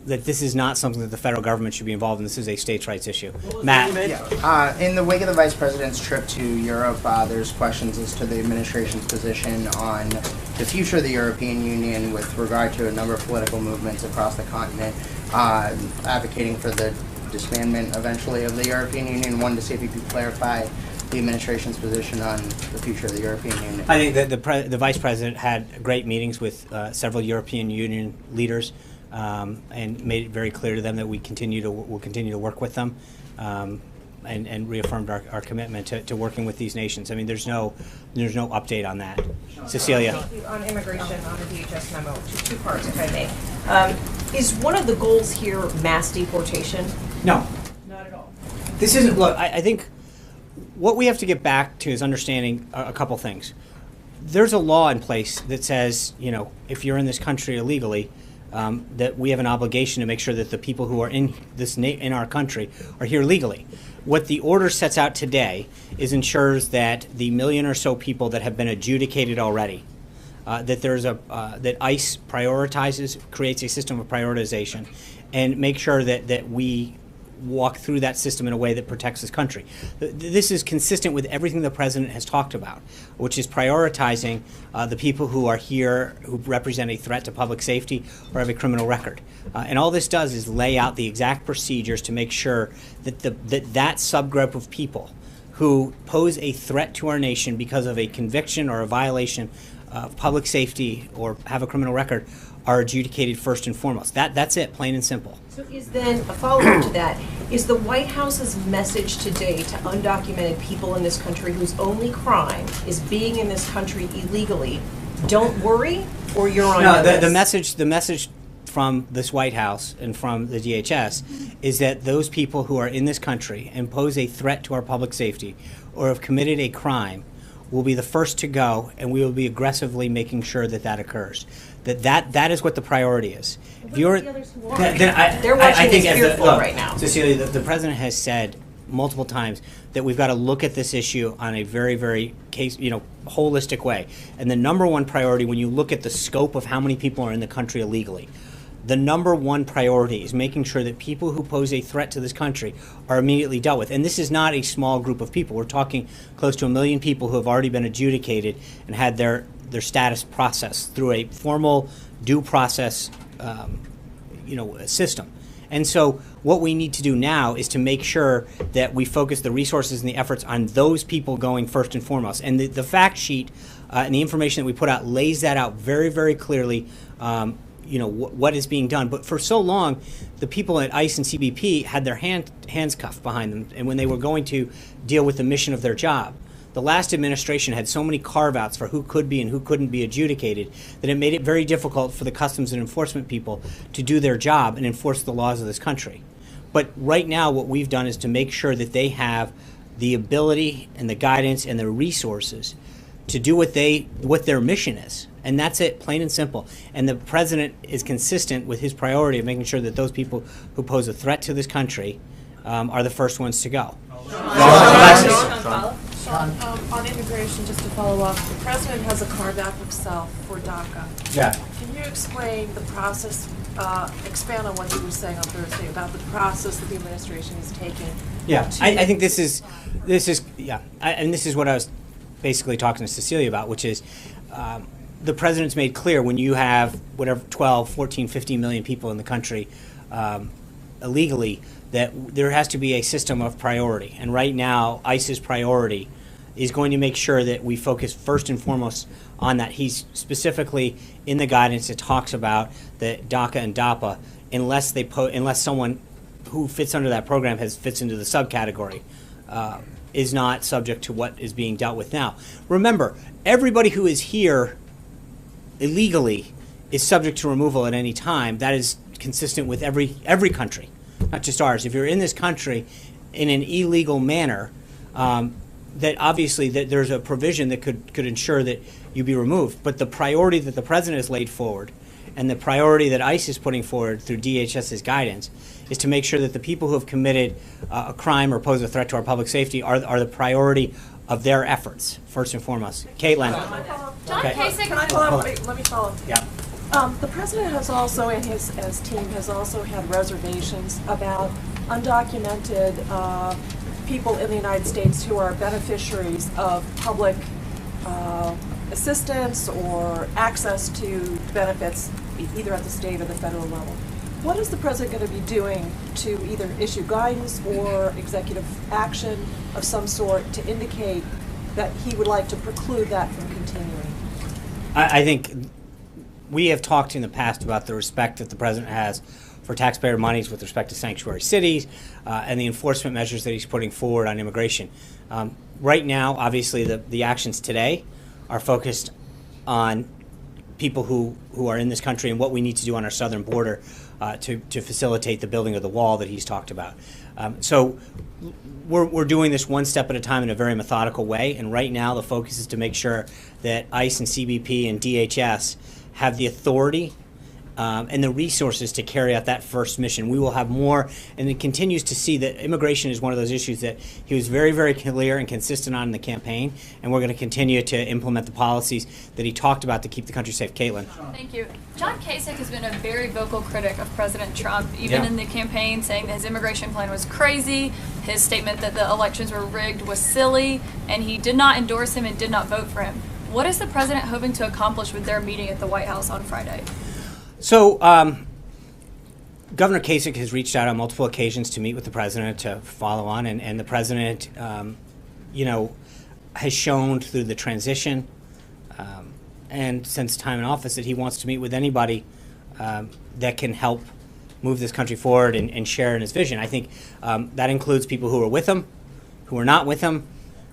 that this is not something that the federal government should be involved in. This is a states' rights issue. Matt? Yeah. In the wake of the Vice President's trip to Europe, there's questions as to the administration's position on the future of the European Union with regard to a number of political movements across the continent, advocating for the disbandment eventually of the European Union. Wanted to see if you could clarify the administration's position on the future of the European Union. I think that the Vice President had great meetings with several European Union leaders and made it very clear to them that we'll continue to work with them and reaffirmed our commitment to working with these nations. I mean, there's no update on that. Cecilia. On immigration, on the DHS memo, two parts, if I may. Is one of the goals here mass deportation? No. Not at all. This isn't. Look, I think what we have to get back to is understanding a couple things. There's a law in place that says, if you're in this country illegally, that we have an obligation to make sure that the people who are in our country are here legally. What the order sets out today ensures that the million or so people that have been adjudicated already, that ICE creates a system of prioritization, and make sure that we walk through that system in a way that protects this country. This is consistent with everything the President has talked about, which is prioritizing the people who are here, who represent a threat to public safety or have a criminal record. And all this does is lay out the exact procedures to make sure that that subgroup of people who pose a threat to our nation because of a conviction or a violation of public safety or have a criminal record are adjudicated first and foremost. That's it, plain and simple. So is then, a follow-up to that, is the White House's message today to undocumented people in this country whose only crime is being in this country illegally, don't worry, or you're on your list? The message from this White House and from the DHS is that those people who are in this country and pose a threat to our public safety or have committed a crime will be the first to go, and we will be aggressively making sure that occurs. That is what the priority is. If you're, they're watching this fearful right now. Cecilia, the President has said multiple times that we've got to look at this issue on a very, very holistic way. And the number one priority, when you look at the scope of how many people are in the country illegally, the number one priority is making sure that people who pose a threat to this country are immediately dealt with. And this is not a small group of people. We're talking close to 1 million people who have already been adjudicated and had their status processed through a formal due process system. And so what we need to do now is to make sure that we focus the resources and the efforts on those people going first and foremost. And the fact sheet and the information that we put out lays that out very, very clearly, what is being done. But for so long, the people at ICE and CBP had their hands cuffed behind them, and when they were going to deal with the mission of their job. The last administration had so many carve-outs for who could be and who couldn't be adjudicated that it made it very difficult for the customs and enforcement people to do their job and enforce the laws of this country. But right now what we've done is to make sure that they have the ability and the guidance and the resources to do what their mission is. And that's it, plain and simple. And the president is consistent with his priority of making sure that those people who pose a threat to this country are the first ones to go. Sean, on immigration, just to follow up, the president has a carve-out himself for DACA. Yeah. Can you explain the process, expand on what you were saying on Thursday about the process that the administration is taking? Yeah, I think this is and this is what I was basically talking to Cecilia about, which is the president's made clear when you have 12, 14, 15 million people in the country illegally, that there has to be a system of priority. And right now, ICE's priority is going to make sure that we focus first and foremost on that. He's specifically in the guidance that talks about that DACA and DAPA, unless someone who fits under that program fits into the subcategory, is not subject to what is being dealt with now. Remember, everybody who is here illegally is subject to removal at any time. That is consistent with every country, not just ours. If you're in this country in an illegal manner, that obviously that there's a provision that could ensure that you be removed. But the priority that the president has laid forward and the priority that ICE is putting forward through DHS's guidance is to make sure that the people who have committed a crime or pose a threat to our public safety are the priority of their efforts, first and foremost. Caitlin. John Kasich. Can I follow up? Let me follow up. Yeah. The president has also, and his team has also had reservations about undocumented people in the United States who are beneficiaries of public assistance or access to benefits either at the state or the federal level. What is the president going to be doing to either issue guidance or executive action of some sort to indicate that he would like to preclude that from continuing? I think we have talked in the past about the respect that the president has for taxpayer monies with respect to sanctuary cities and the enforcement measures that he's putting forward on immigration. Right now, obviously, the actions today are focused on people who are in this country and what we need to do on our southern border to facilitate the building of the wall that he's talked about. So we're doing this one step at a time in a very methodical way, and right now the focus is to make sure that ICE and CBP and DHS have the authority and the resources to carry out that first mission. We will have more, and it continues to see that immigration is one of those issues that he was very, very clear and consistent on in the campaign, and we're going to continue to implement the policies that he talked about to keep the country safe. Caitlin. Thank you. John Kasich has been a very vocal critic of President Trump, even in the campaign, saying that his immigration plan was crazy, his statement that the elections were rigged was silly, and he did not endorse him and did not vote for him. What is the president hoping to accomplish with their meeting at the White House on Friday? So, Governor Kasich has reached out on multiple occasions to meet with the president to follow on, and the president, has shown through the transition and since time in office that he wants to meet with anybody that can help move this country forward and share in his vision. I think that includes people who are with him, who are not with him,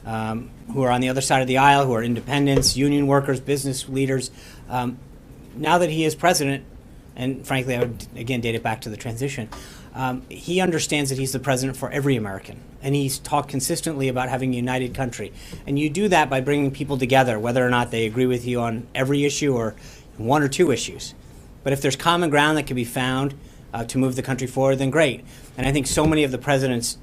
who are on the other side of the aisle, who are independents, union workers, business leaders. Now that he is president, and frankly, I would again date it back to the transition, he understands that he's the president for every American. And he's talked consistently about having a united country. And you do that by bringing people together, whether or not they agree with you on every issue or one or two issues. But if there's common ground that can be found to move the country forward, then great. And I think so many of the president's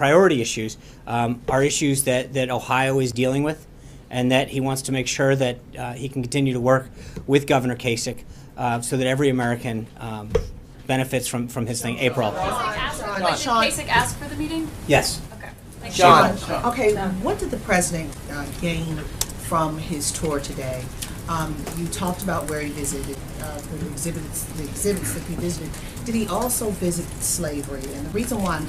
priority issues are issues that Ohio is dealing with, and that he wants to make sure that he can continue to work with Governor Kasich so that every American benefits from his thing. April. Did Kasich ask for the meeting? Yes. Okay. Thank Sean, you. okay, what did the president gain from his tour today? You talked about where he visited, the exhibits that he visited. Did he also visit slavery? And the reason why I'm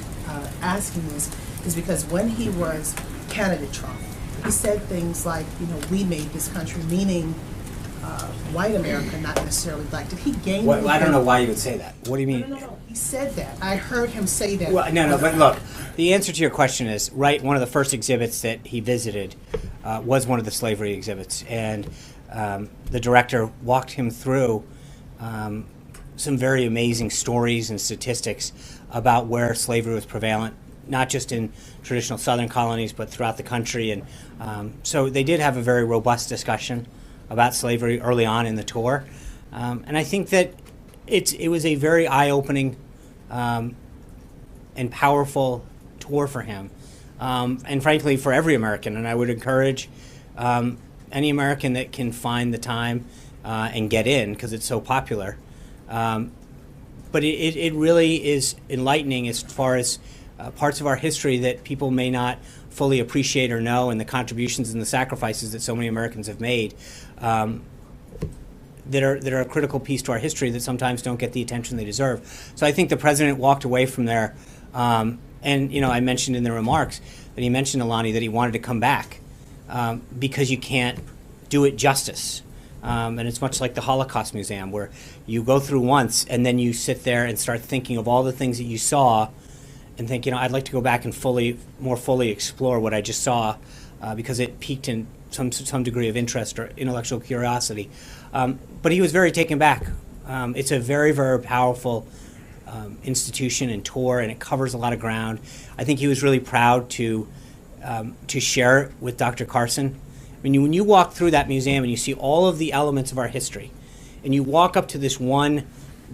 asking this is because when he was candidate Trump, he said things like, we made this country, meaning white America, not necessarily black. Did he gain? Well, I don't know why you would say that. What do you mean? No. He said that. I heard him say that. Well, no, but look, the answer to your question is, right, one of the first exhibits that he visited was one of the slavery exhibits, and the director walked him through some very amazing stories and statistics about where slavery was prevalent, not just in traditional southern colonies, but throughout the country. And so they did have a very robust discussion about slavery early on in the tour. And I think that it was a very eye-opening and powerful tour for him, and frankly for every American. And I would encourage any American that can find the time and get in, because it's so popular. But it really is enlightening as far as parts of our history that people may not fully appreciate or know, and the contributions and the sacrifices that so many Americans have made that are a critical piece to our history that sometimes don't get the attention they deserve. So I think the president walked away from there, and I mentioned in the remarks that he mentioned, Alani, that he wanted to come back because you can't do it justice. And it's much like the Holocaust Museum, where you go through once and then you sit there and start thinking of all the things that you saw and think, I'd like to go back and more fully explore what I just saw because it piqued in some degree of interest or intellectual curiosity. But he was very taken back. It's a very, very powerful institution and tour, and it covers a lot of ground. I think he was really proud to share it with Dr. Carson. I mean, when you walk through that museum and you see all of the elements of our history, and you walk up to this one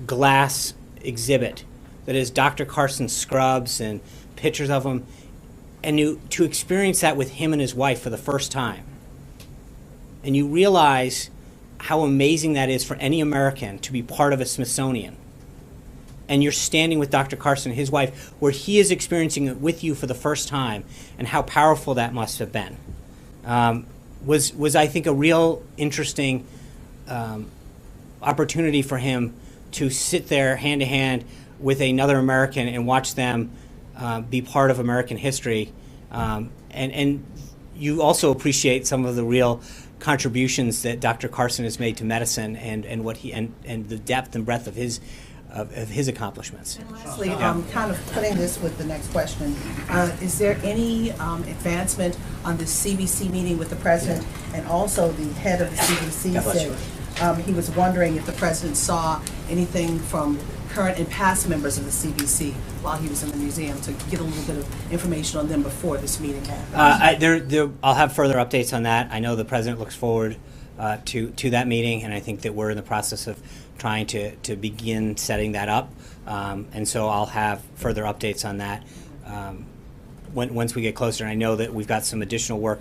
glass exhibit that is Dr. Carson's scrubs and pictures of him, and to experience that with him and his wife for the first time, and you realize how amazing that is for any American to be part of a Smithsonian, and you're standing with Dr. Carson and his wife, where he is experiencing it with you for the first time, and how powerful that must have been, was I think a real interesting opportunity for him to sit there hand to hand with another American and watch them be part of American history, and you also appreciate some of the real contributions that Dr. Carson has made to medicine and what he and the depth and breadth of his accomplishments. And lastly, kind of putting this with the next question, is there any advancement on the CBC meeting with the president? And also the head of the CBC said he was wondering if the president saw anything from current and past members of the CBC while he was in the museum, to get a little bit of information on them before this meeting happened. I'll have further updates on that. I know the president looks forward to that meeting, and I think that we're in the process of trying to begin setting that up. And so I'll have further updates on that once we get closer. And I know that we've got some additional work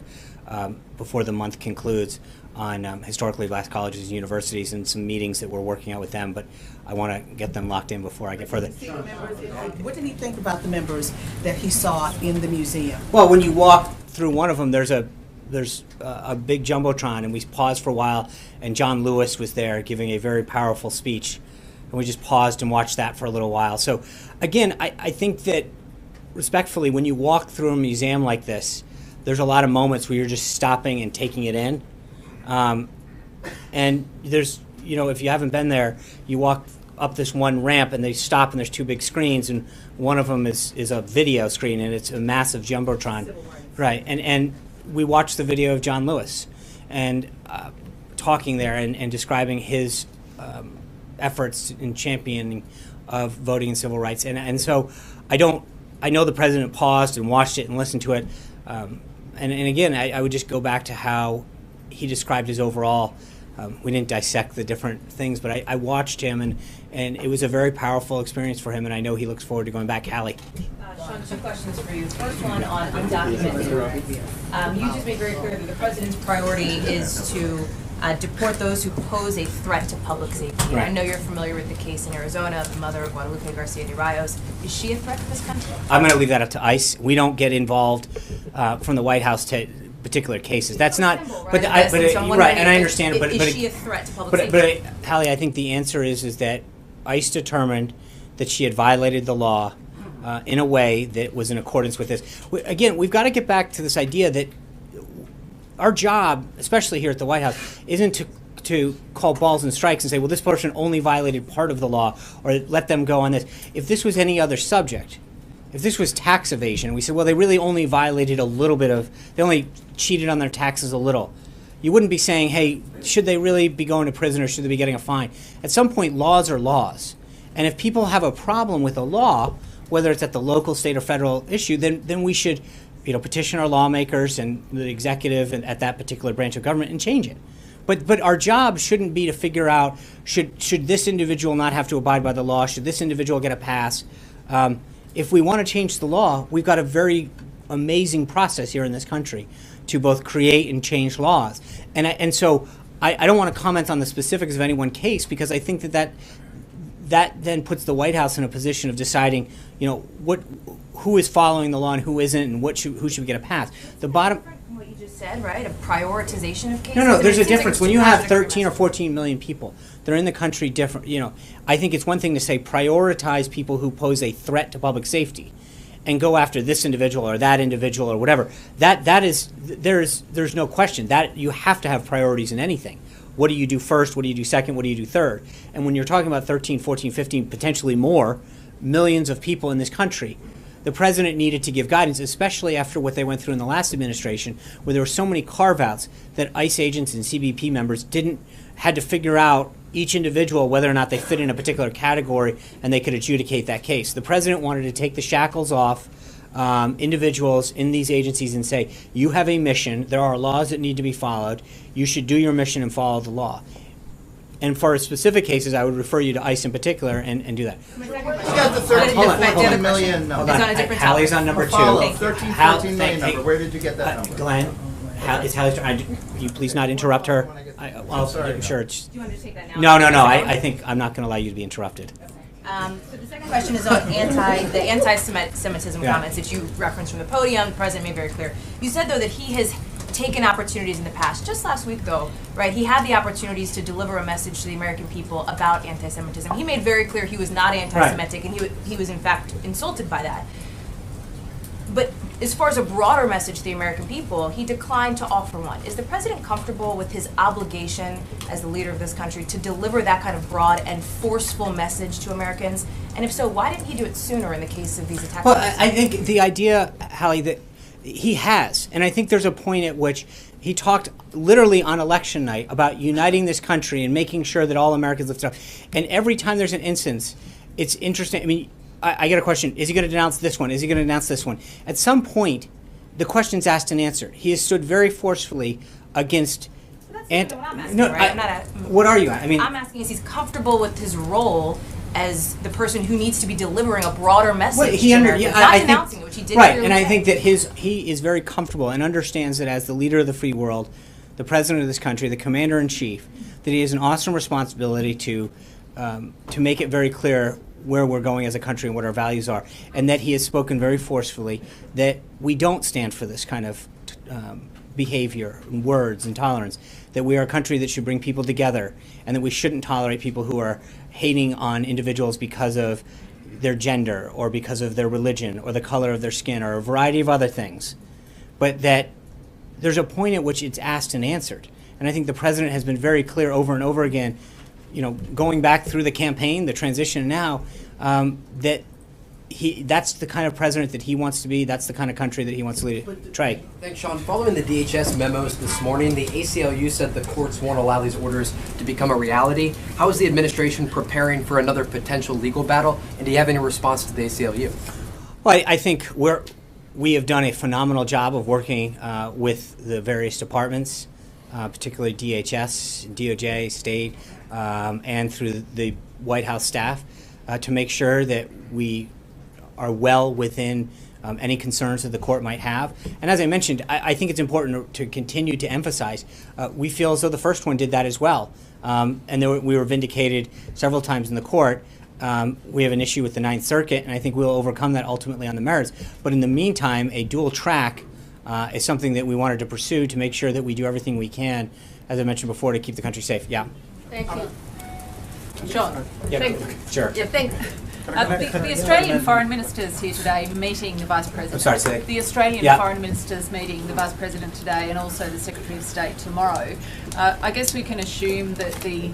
before the month concludes on historically black colleges and universities, and some meetings that we're working out with them, but I want to get them locked in before I get further. What did he think about the members that he saw in the museum? Well, when you walk through one of them, there's a big jumbotron, and we paused for a while, and John Lewis was there giving a very powerful speech, and we just paused and watched that for a little while. So again, I think that respectfully, when you walk through a museum like this, there's a lot of moments where you're just stopping and taking it in. And there's, if you haven't been there, you walk up this one ramp and they stop and there's two big screens, and one of them is a video screen, and it's a massive jumbotron. Right, and we watched the video of John Lewis and talking there and describing his efforts in championing of voting and civil rights. And so I know the president paused and watched it and listened to it. And again, I would just go back to how he described his overall. We didn't dissect the different things, but I watched him, and it was a very powerful experience for him, and I know he looks forward to going back. Hallie. Sean, two questions for you. First one on undocumented immigrants. You just made very clear that the president's priority is to deport those who pose a threat to public safety. Right. I know you're familiar with the case in Arizona of the mother of Guadalupe Garcia de Rios. Is she a threat to this country? I'm going to leave that up to ICE. We don't get involved from the White House to particular cases. That's not. But right, and I understand. Is she a threat to public safety? safety? But Hallie, I think the answer is that ICE determined that she had violated the law in a way that was in accordance with this. Again, we've got to get back to this idea that our job, especially here at the White House, isn't to call balls and strikes and say, well, this person only violated part of the law, or let them go on this. If this was any other subject, if this was tax evasion, we said, well, they really only violated a little bit of, they only cheated on their taxes a little. You wouldn't be saying, hey, should they really be going to prison or should they be getting a fine? At some point, laws are laws. And if people have a problem with a law, whether it's at the local, state, or federal issue, then we should petition our lawmakers and the executive and at that particular branch of government and change it. But our job shouldn't be to figure out, should this individual not have to abide by the law? Should this individual get a pass? If we want to change the law, we've got a very amazing process here in this country to both create and change laws. And so I don't want to comment on the specifics of any one case, because I think that then puts the White House in a position of deciding, who is following the law and who isn't, and who should get a pass. The bottom. What you just said, right? A prioritization of cases. No, there's a difference. When you have 13 or 14 million people, they're in the country different. I think it's one thing to say prioritize people who pose a threat to public safety, and go after this individual or that individual or whatever. There's no question that you have to have priorities in anything. What do you do first? What do you do second? What do you do third? And when you're talking about 13, 14, 15, potentially more millions of people in this country, the president needed to give guidance, especially after what they went through in the last administration, where there were so many carve-outs that ICE agents and CBP members had to figure out each individual whether or not they fit in a particular category, and they could adjudicate that case. The president wanted to take the shackles off individuals in these agencies and say, you have a mission, there are laws that need to be followed, you should do your mission and follow the law. And for specific cases, I would refer you to ICE in particular and do that. You got the 13 to 14 million number. It's on a different Hallie's topic. on number 2. Follow, 13, 14 million number. Where did you get that number? Glenn, it's Hallie's turn. Will you please not interrupt her? I'm sure it's... Do you want to take that now? No. I think I'm not going to allow you to be interrupted. So the second question is on the anti-Semitism comments that you referenced from the podium. The president made very clear. You said, though, that he has taken opportunities in the past. Just last week, though, right, he had the opportunities to deliver a message to the American people about anti-Semitism. He made very clear he was not anti-Semitic, and he was, in fact, insulted by that. But as far as a broader message to the American people, he declined to offer one. Is the president comfortable with his obligation as the leader of this country to deliver that kind of broad and forceful message to Americans? And if so, why didn't he do it sooner in the case of these attacks? Well, I think the idea, Hallie, that he has, and I think there's a point at which he talked literally on election night about uniting this country and making sure that all Americans lift up. And every time there's an instance, it's interesting. I mean, I get a question, is he going to denounce this one? Is he going to denounce this one? At some point, the question's asked and answered. He has stood very forcefully against... What I'm asking, right? What are you? I mean, I'm asking is he's comfortable with his role as the person who needs to be delivering a broader message to Americans, not denouncing it, which he did. Right, and I think that he is very comfortable and understands that as the leader of the free world, the president of this country, the commander-in-chief, that he has an awesome responsibility to make it very clear where we're going as a country and what our values are, and that he has spoken very forcefully that we don't stand for this kind of behavior and words and tolerance, that we are a country that should bring people together, and that we shouldn't tolerate people who are hating on individuals because of their gender or because of their religion or the color of their skin or a variety of other things. But that there's a point at which it's asked and answered. And I think the president has been very clear over and over again, going back through the campaign, the transition now, that that's the kind of president that he wants to be. That's the kind of country that he wants to lead. Trey. Thanks, Sean. Following the DHS memos this morning, the ACLU said the courts won't allow these orders to become a reality. How is the administration preparing for another potential legal battle? And do you have any response to the ACLU? Well, I think we have done a phenomenal job of working with the various departments, particularly DHS, DOJ, State, and through the White House staff, to make sure that we are well within any concerns that the court might have. And as I mentioned, I think it's important to continue to emphasize, we feel as though the first one did that as well. And we were vindicated several times in the court. We have an issue with the Ninth Circuit, and I think we'll overcome that ultimately on the merits. But in the meantime, a dual track is something that we wanted to pursue to make sure that we do everything we can, as I mentioned before, to keep the country safe. Yeah. Thank you. Sean. Yeah. Sure. Yeah, thank the Australian foreign ministers here today meeting the Vice President. I'm sorry, say that. The Australian foreign ministers meeting the Vice President today and also the Secretary of State tomorrow. I guess we can assume that the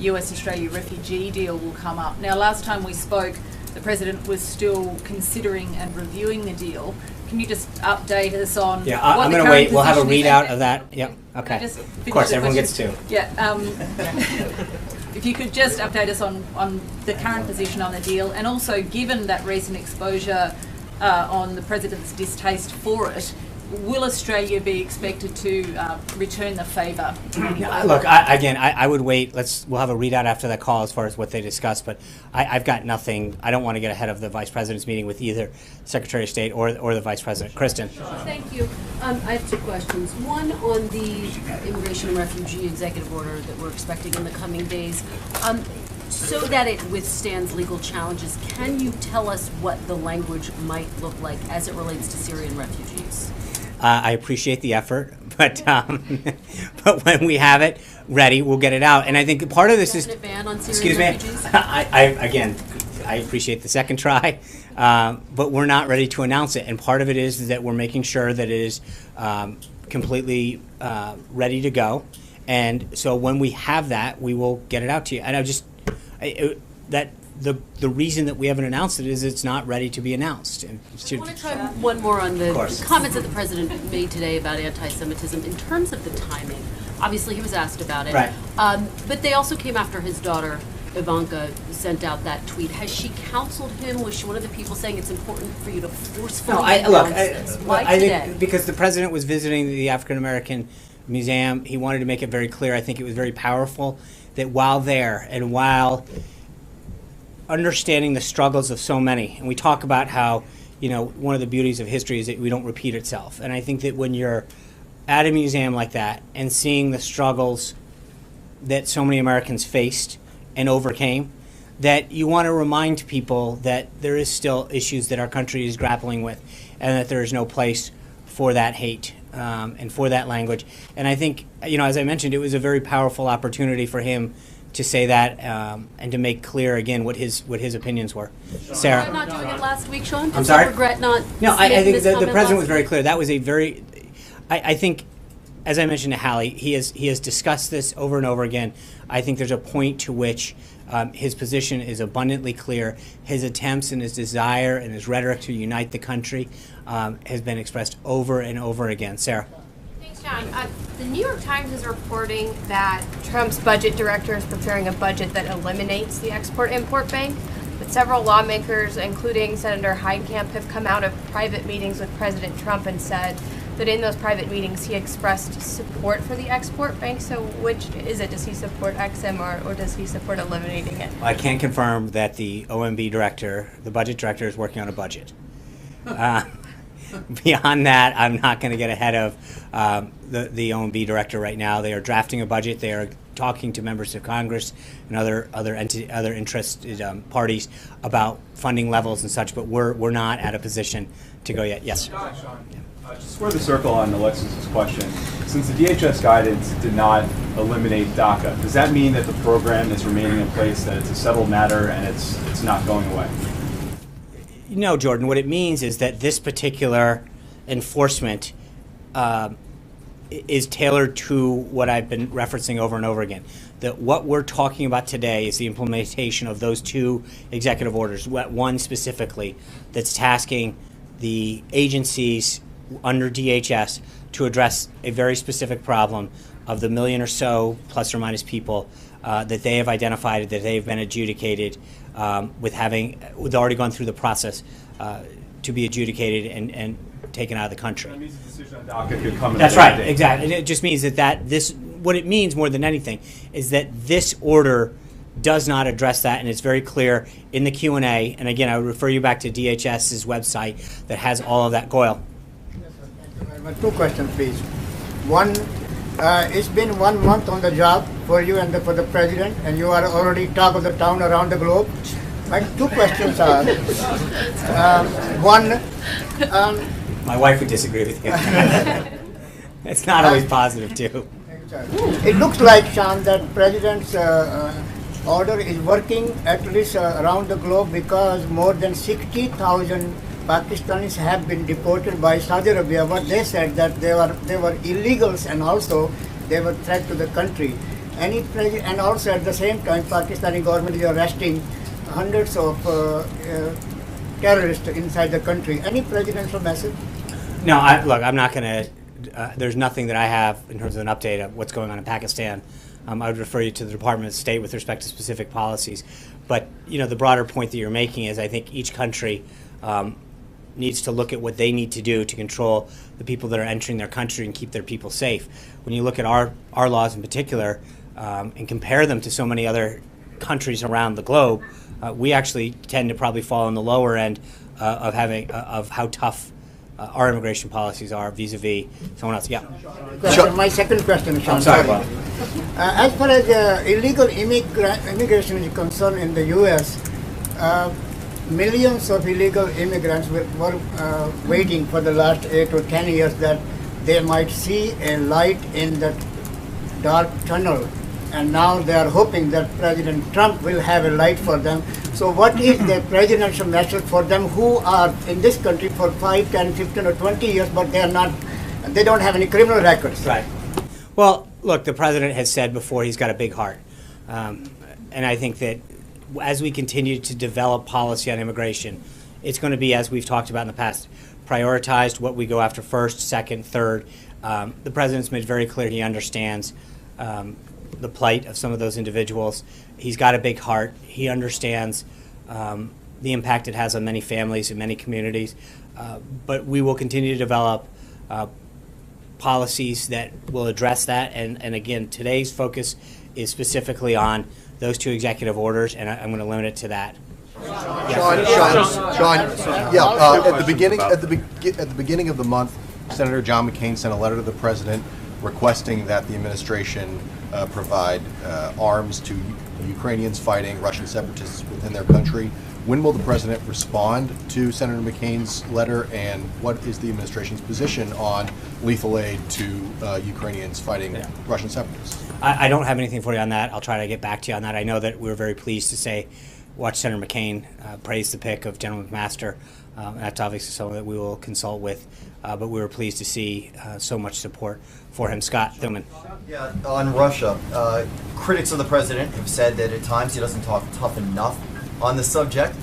US-Australia refugee deal will come up. Now, last time we spoke, the President was still considering and reviewing the deal. Can you just update us on Yeah, what I'm the going to current wait. We'll have a position is? readout of that. Yep. Okay. Just Of finish course, the everyone question. gets two. Yeah. If you could just update us on the current position on the deal, and also given that recent exposure on the President's distaste for it, will Australia be expected to return the favour? Look, I would wait. We'll have a readout after that call as far as what they discuss. But I've got nothing. I don't want to get ahead of the Vice President's meeting with either Secretary of State or the Vice President. Kristen. Thank you. I have two questions. One on the immigration and refugee executive order that we're expecting in the coming days. So that it withstands legal challenges, can you tell us what the language might look like as it relates to Syrian refugees? I appreciate the effort, but but when we have it ready, we'll get it out. And I think part of this is, ban on Syrian excuse me, refugees? I appreciate the second try, but we're not ready to announce it. And part of it is that we're making sure that it is completely ready to go. And so when we have that, we will get it out to you. And the reason that we haven't announced it is it's not ready to be announced. I want to try one more on the comments that the President made today about anti-Semitism. In terms of the timing, obviously he was asked about it, right. But they also came after his daughter, Ivanka, sent out that tweet. Has she counseled him? Was she one of the people saying it's important for you to forcefully announce this? Why today? I think because the President was visiting the African American Museum, he wanted to make it very clear. I think it was very powerful that while there and while understanding the struggles of so many, and we talk about how, one of the beauties of history is that we don't repeat itself. And I think that when you're at a museum like that and seeing the struggles that so many Americans faced and overcame, that you want to remind people that there is still issues that our country is grappling with, and that there is no place for that hate and for that language. And I think, as I mentioned, it was a very powerful opportunity for him to say that and to make clear again what his opinions were. Sarah. Regret not doing it last week, Sean? I'm sorry? Regret not. No, I think this the comment President last was very clear. That was a very, I think, as I mentioned to Hallie, he has discussed this over and over again. I think there's a point to which his position is abundantly clear. His attempts and his desire and his rhetoric to unite the country has been expressed over and over again. Sarah. John, the New York Times is reporting that Trump's budget director is preparing a budget that eliminates the Export-Import Bank, but several lawmakers, including Senator Heitkamp, have come out of private meetings with President Trump and said that in those private meetings he expressed support for the export bank. So which is it? Does he support XM or does he support eliminating it? I can confirm that the OMB director, the budget director, is working on a budget. Beyond that, I'm not going to get ahead of the OMB director right now. They are drafting a budget. They are talking to members of Congress and other interested parties about funding levels and such. But we're not at a position to go yet. Yes. To square the circle on Alexis's question, since the DHS guidance did not eliminate DACA, does that mean that the program is remaining in place, that it's a settled matter, and it's not going away? No, Jordan. What it means is that this particular enforcement is tailored to what I've been referencing over and over again. That what we're talking about today is the implementation of those two executive orders. One specifically that's tasking the agencies under DHS to address a very specific problem of the million or so, plus or minus people, that they have identified, that they've been adjudicated with already gone through the process to be adjudicated and taken out of the country. That means the decision on DACA could come in. That's right, exactly. And it just means that what it means more than anything is that this order does not address that, and it's very clear in the Q&A. And again, I would refer you back to DHS's website that has all of that. Goyle. Two questions, please. One, it's been 1 month on the job for you and for the president, and you are already talk of the town around the globe. My two questions are, one, my wife would disagree with you. It's not always positive, too. It looks like, Sean, that President's order is working at least around the globe, because more than 60,000 Pakistanis have been deported by Saudi Arabia. What they said that they were illegals, and also they were threat to the country. And also at the same time, Pakistani government is arresting hundreds of terrorists inside the country. Any presidential message? No, look, I'm not going to. There's nothing that I have in terms of an update of what's going on in Pakistan. I would refer you to the Department of State with respect to specific policies. But the broader point that you're making is, I think each country needs to look at what they need to do to control the people that are entering their country and keep their people safe. When you look at our laws in particular and compare them to so many other countries around the globe, we actually tend to probably fall on the lower end of how tough our immigration policies are vis-a-vis someone else. Yeah. My second question, Sean. I'm sorry, Bob. As far as illegal immigration is concerned in the U.S., millions of illegal immigrants were waiting for the last 8 or 10 years that they might see a light in that dark tunnel. And now they are hoping that President Trump will have a light for them. So what is the presidential message for them who are in this country for 5, 10, 15 or 20 years, but they don't have any criminal records? Right. Well, look, the president has said before he's got a big heart. And I think that as we continue to develop policy on immigration, it's going to be, as we've talked about in the past, prioritized what we go after first, second, third. The president's made very clear he understands the plight of some of those individuals. He's got a big heart. He understands the impact it has on many families and many communities. But we will continue to develop policies that will address that. And again, today's focus is specifically on those 2 executive orders, and I'm going to limit it to that. Sean, at the beginning of the month, Senator John McCain sent a letter to the president requesting that the administration provide arms to Ukrainians fighting Russian separatists within their country. When will the president respond to Senator McCain's letter, and what is the administration's position on lethal aid to Ukrainians fighting Russian separatists? I don't have anything for you on that. I'll try to get back to you on that. I know that we were very pleased to watch Senator McCain praise the pick of General McMaster. That's obviously someone that we will consult with, but we were pleased to see so much support for him. Scott Thilman. Yeah, on Russia, critics of the president have said that at times he doesn't talk tough enough on the subject.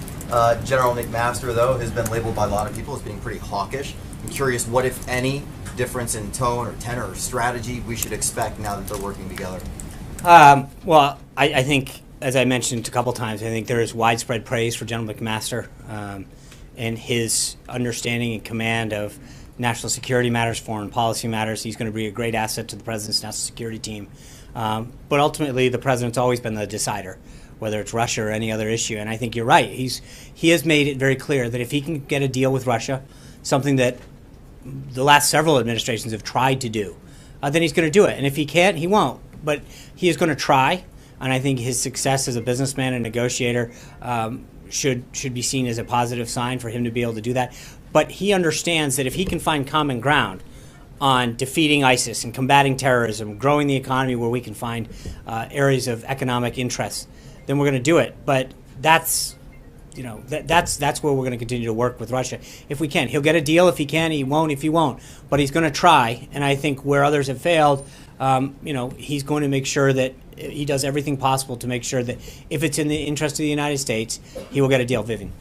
General McMaster, though, has been labeled by a lot of people as being pretty hawkish. I'm curious what, if any, difference in tone or tenor or strategy we should expect now that they're working together. Well, I think, as I mentioned a couple times, I think there is widespread praise for General McMaster and his understanding and command of national security matters, foreign policy matters. He's going to be a great asset to the president's national security team. But ultimately, the president's always been the decider, whether it's Russia or any other issue. And I think you're right. He has made it very clear that if he can get a deal with Russia, something that the last several administrations have tried to do, then he's going to do it. And if he can't, he won't. But he is going to try. And I think his success as a businessman and negotiator should be seen as a positive sign for him to be able to do that. But he understands that if he can find common ground on defeating ISIS and combating terrorism, growing the economy where we can find areas of economic interest, then we're going to do it. But that's where we're going to continue to work with Russia if we can. He'll get a deal if he can. He won't if he won't. But he's going to try. And I think where others have failed, he's going to make sure that he does everything possible to make sure that if it's in the interest of the United States, he will get a deal. Vivian.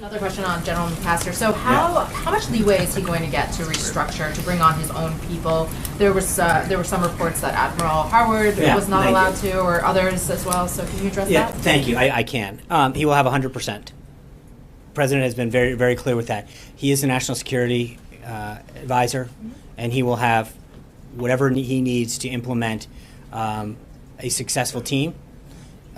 Another question on General McMaster. So how much leeway is he going to get to restructure, to bring on his own people? There were some reports that Admiral Harwood was not allowed to, or others as well. So can you address that? Thank you. I can. He will have 100%. The president has been very, very clear with that. He is the national security advisor, and he will have whatever he needs to implement a successful team.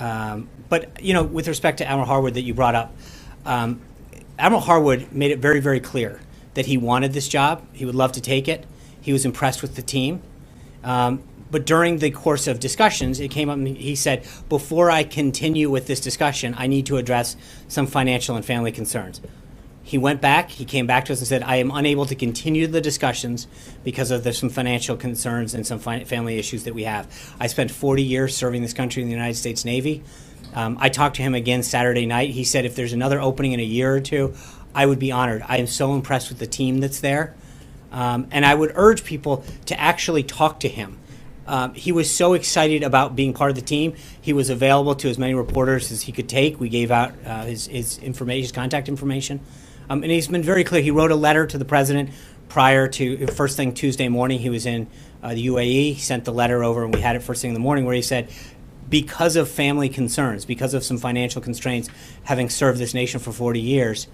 But, with respect to Admiral Harwood that you brought up, Admiral Harwood made it very, very clear that he wanted this job. He would love to take it. He was impressed with the team. But during the course of discussions, it came up and he said, before I continue with this discussion, I need to address some financial and family concerns. He went back, he came back to us and said, I am unable to continue the discussions because of some financial concerns and some family issues that we have. I spent 40 years serving this country in the United States Navy. I talked to him again Saturday night. He said, if there's another opening in a year or two, I would be honored. I am so impressed with the team that's there. And I would urge people to actually talk to him. He was so excited about being part of the team. He was available to as many reporters as he could take. We gave out his information, his contact information. And he's been very clear. He wrote a letter to the president prior to, first thing Tuesday morning, he was in the UAE. He sent the letter over, and we had it first thing in the morning, where he said, because of family concerns, because of some financial constraints, having served this nation for 40 years,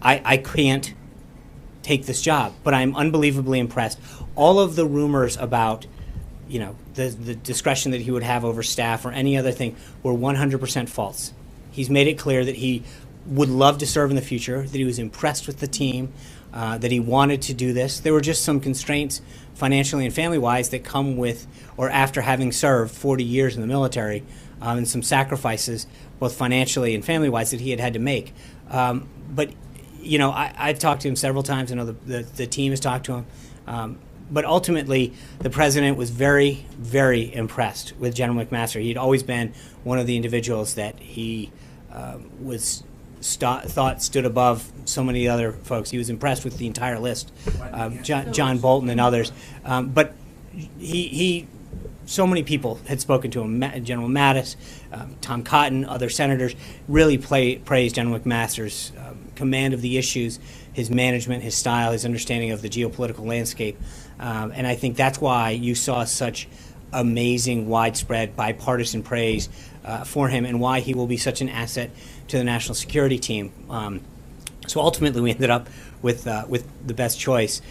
I can't take this job. But I'm unbelievably impressed. All of the rumors about the discretion that he would have over staff or any other thing were 100% false. He's made it clear that he would love to serve in the future, that he was impressed with the team, that he wanted to do this. There were just some constraints financially and family-wise that come with or after having served 40 years in the military, and some sacrifices, both financially and family-wise, that he had to make. But, I've talked to him several times. I know the team has talked to him. But ultimately, the president was very, very impressed with General McMaster. He'd always been one of the individuals that he thought stood above so many other folks. He was impressed with the entire list, John Bolton and others. But so many people had spoken to him. General Mattis, Tom Cotton, other senators really praised General McMaster's command of the issues, his management, his style, his understanding of the geopolitical landscape. And I think that's why you saw such amazing, widespread, bipartisan praise for him, and why he will be such an asset to the national security team. So ultimately, we ended up with the best choice,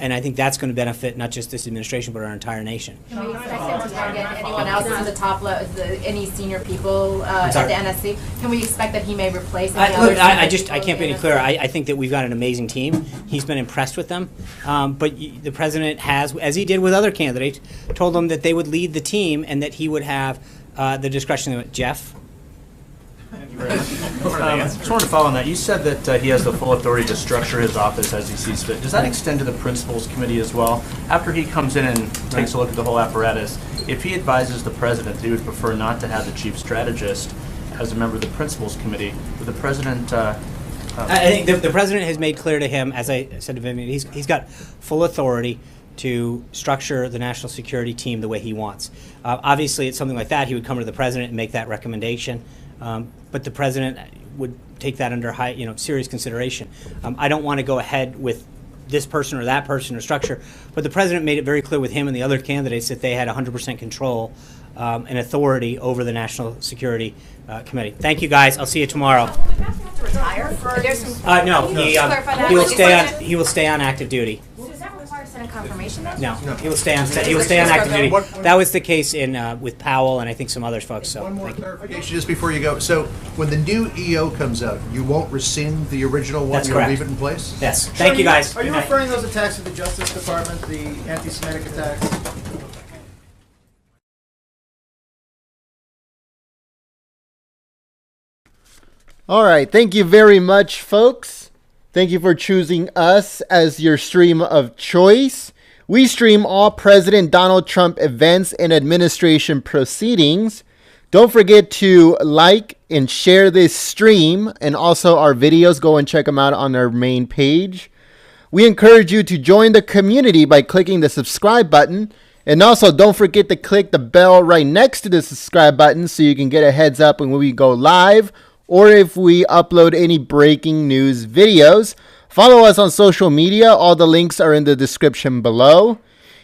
and I think that's going to benefit not just this administration, but our entire nation. Can we expect him to target anyone else in the top level, any senior people at the NSC? Can we expect that he may replace any other? I can't be any clearer. I think that we've got an amazing team. He's been impressed with them. But the president has, as he did with other candidates, told them that they would lead the team and that he would have the discretion. Jeff? Just wanted to follow on that. You said that he has the full authority to structure his office as he sees fit. Does that extend to the principals committee as well? After he comes in and takes a look at the whole apparatus, if he advises the president that he would prefer not to have the chief strategist as a member of the principals committee, would the president... I think the president has made clear to him, as I said to Vivian, he's got full authority to structure the national security team the way he wants. Obviously, it's something like that. He would come to the president and make that recommendation. But the president would take that under serious consideration. I don't want to go ahead with this person or that person or structure, but the president made it very clear with him and the other candidates that they had 100% control and authority over the National Security Committee. Thank you, guys. I'll see you tomorrow. No, he will stay on active duty. Does that require Senate confirmation then? No, he will stay on active duty. That was the case with Powell and I think some other folks. So one more clarification just before you go. So when the new EO comes out, you won't rescind the original one. That's You'll correct. leave it in place. Yes. Thank you, guys. Are you referring those attacks to the Justice Department, the anti-Semitic attacks? All right. Thank you very much, folks. Thank you for choosing us as your stream of choice. We stream all President Donald Trump events and administration proceedings. Don't forget to like and share this stream and also our videos. Go and check them out on our main page. We encourage you to join the community by clicking the subscribe button. And also don't forget to click the bell right next to the subscribe button so you can get a heads up when we go live or if we upload any breaking news videos. Follow us on social media. All the links are in the description below.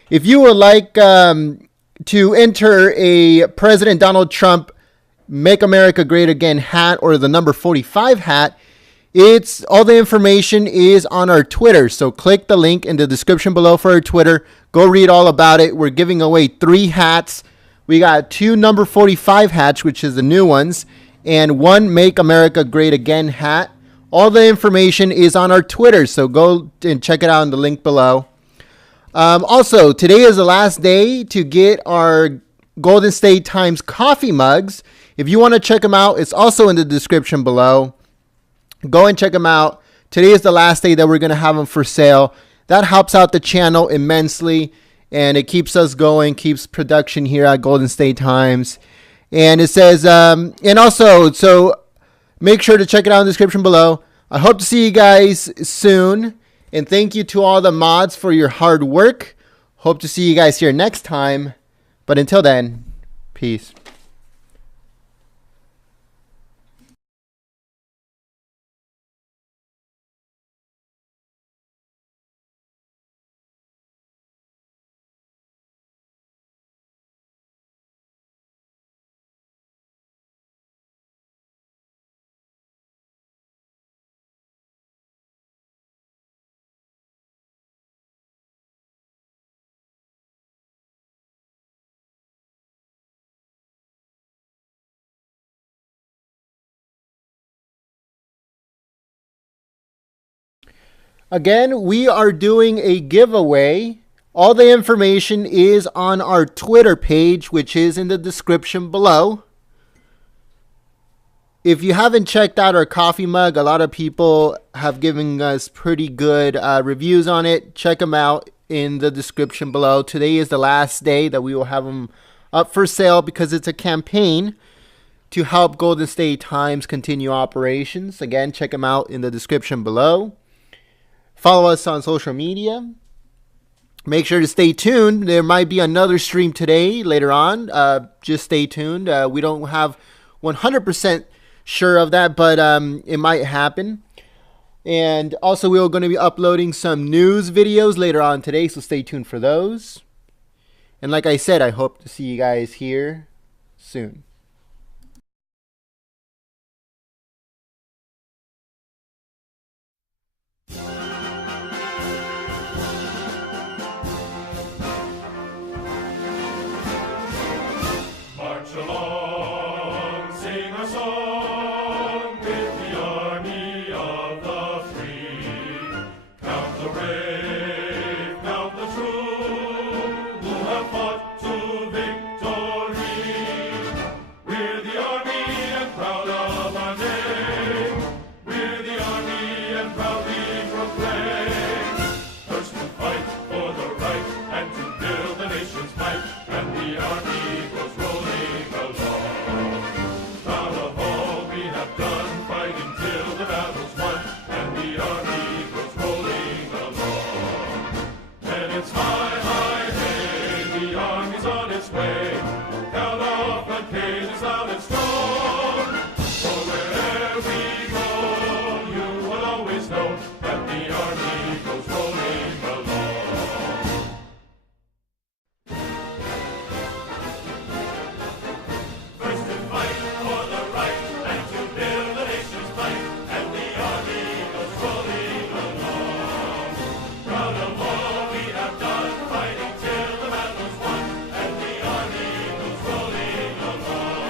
If you would like to enter a President Donald Trump Make America Great Again hat or the number 45 hat, all the information is on our Twitter. So click the link in the description below for our Twitter. Go read all about it. We're giving away 3 hats. We got 2 number 45 hats, which is the new ones, and 1 Make America Great Again hat. All the information is on our Twitter, so go and check it out in the link below. Also, today is the last day to get our Golden State Times coffee mugs. If you want to check them out, it's also in the description below. Go and check them out. Today is the last day that we're going to have them for sale. That helps out the channel immensely, and it keeps us going, keeps production here at Golden State Times. And it says, and also, so make sure to check it out in the description below. I hope to see you guys soon. And thank you to all the mods for your hard work. Hope to see you guys here next time. But until then, peace. Again, we are doing a giveaway. All the information is on our Twitter page, which is in the description below. If you haven't checked out our coffee mug, a lot of people have given us pretty good reviews on it. Check them out in the description below. Today is the last day that we will have them up for sale because it's a campaign to help Golden State Times continue operations. Again, check them out in the description below. Follow us on social media. Make sure to stay tuned. There might be another stream today later on. Just stay tuned. We don't have 100% sure of that, but it might happen. And also, we're going to be uploading some news videos later on today, so stay tuned for those. And like I said, I hope to see you guys here soon. March along, sing a song with the army of the free. Count the brave, count the true, who have fought to victory. We're the army and proud of our name. We're the army and proudly proclaim. First to fight for the right and to build the nation's might, and the army goes rolling along. Proud of all we have done, fighting till the battle's won, and the army goes rolling along. And it's high, high, hey, the army's on its way. Count off the cane is loud and strong. For wherever we go, you will always know that the army goes rolling along. First to fight for the right and to build the nation's might, and the army goes rolling along. Proud of all we have done, fighting till the battle's won, and the army goes rolling along.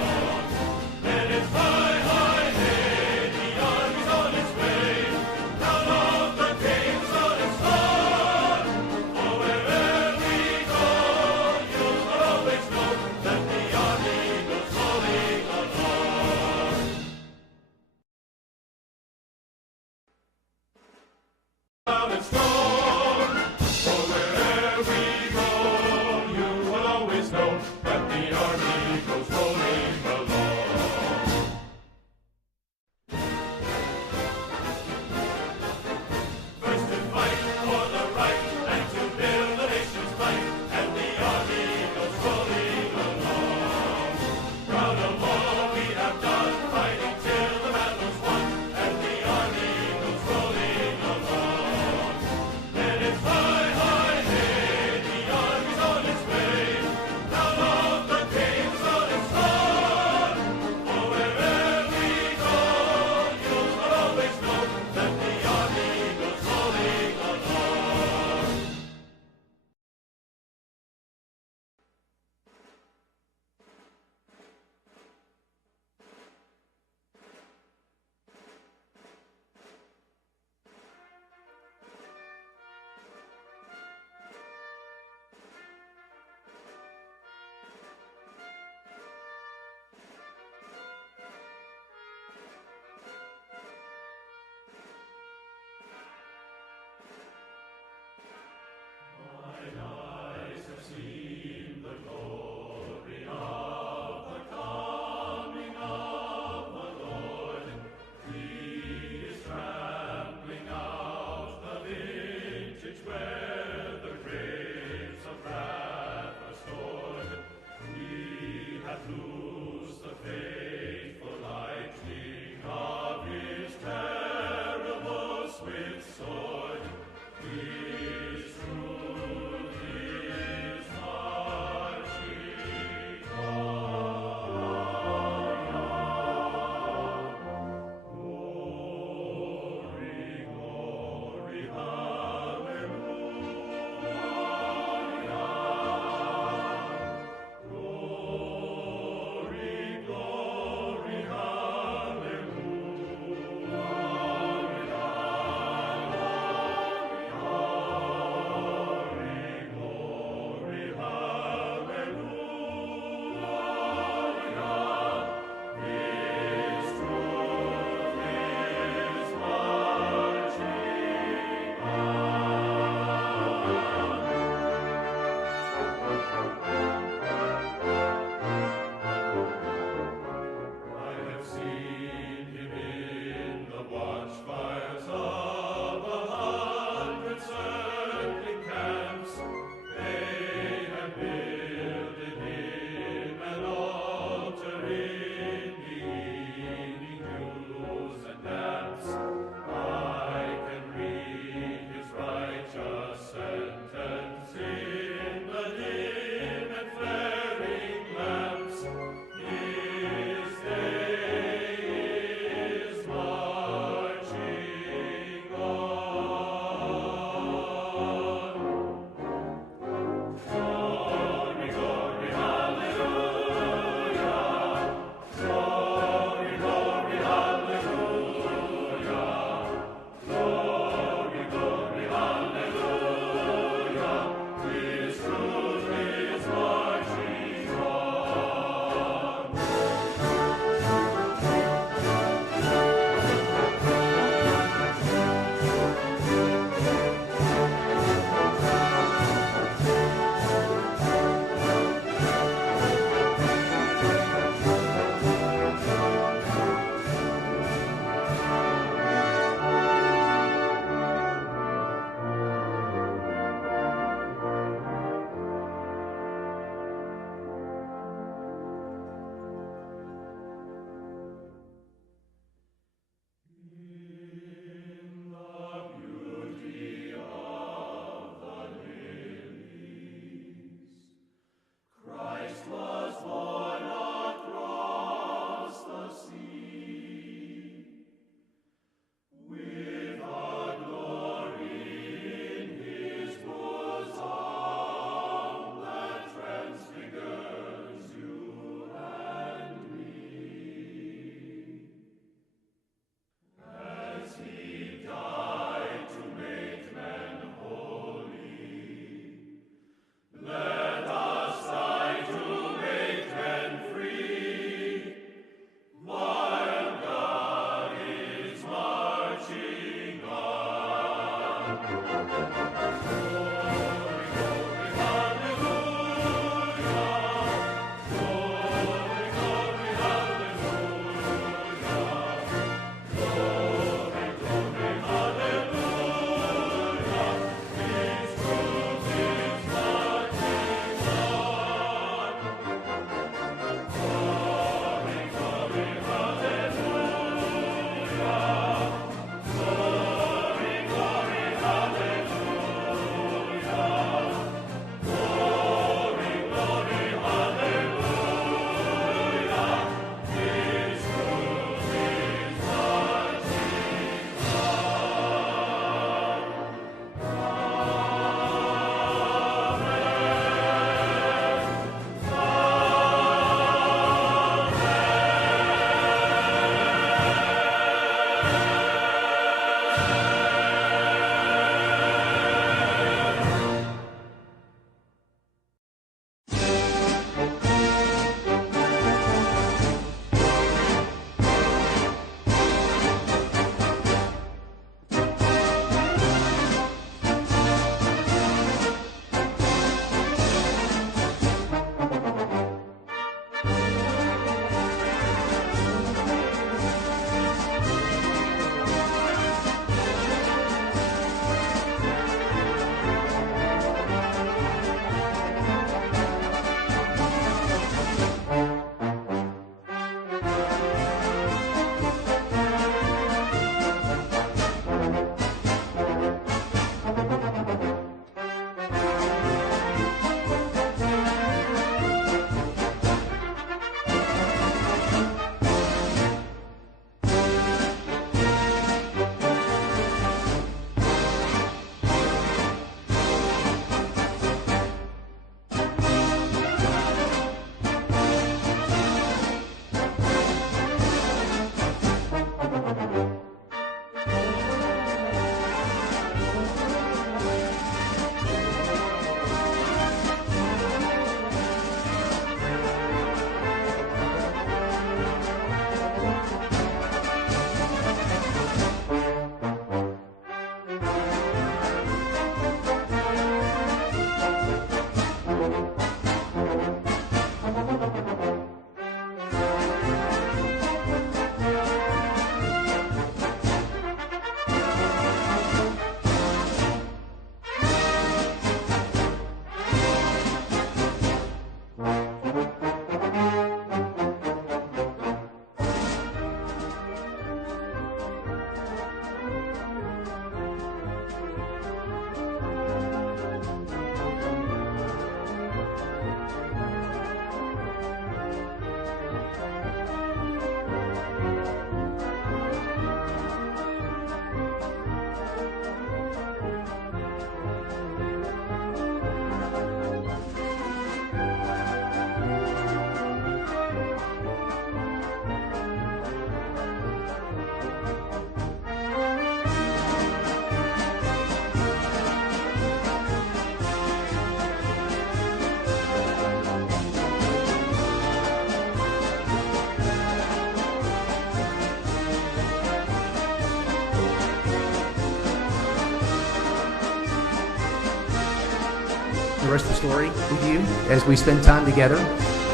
rest of the story with you as we spend time together.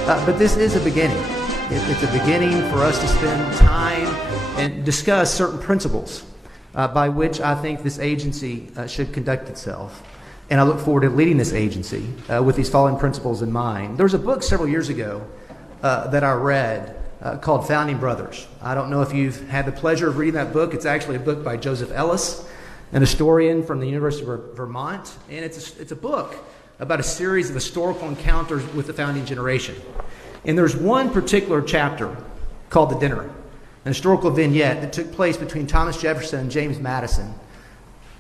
But this is a beginning. It's a beginning for us to spend time and discuss certain principles by which I think this agency should conduct itself. And I look forward to leading this agency with these following principles in mind. There was a book several years ago that I read called Founding Brothers. I don't know if you've had the pleasure of reading that book. It's actually a book by Joseph Ellis, an historian from the University of Vermont. And it's a book about a series of historical encounters with the founding generation. And there's one particular chapter called The Dinner, an historical vignette that took place between Thomas Jefferson and James Madison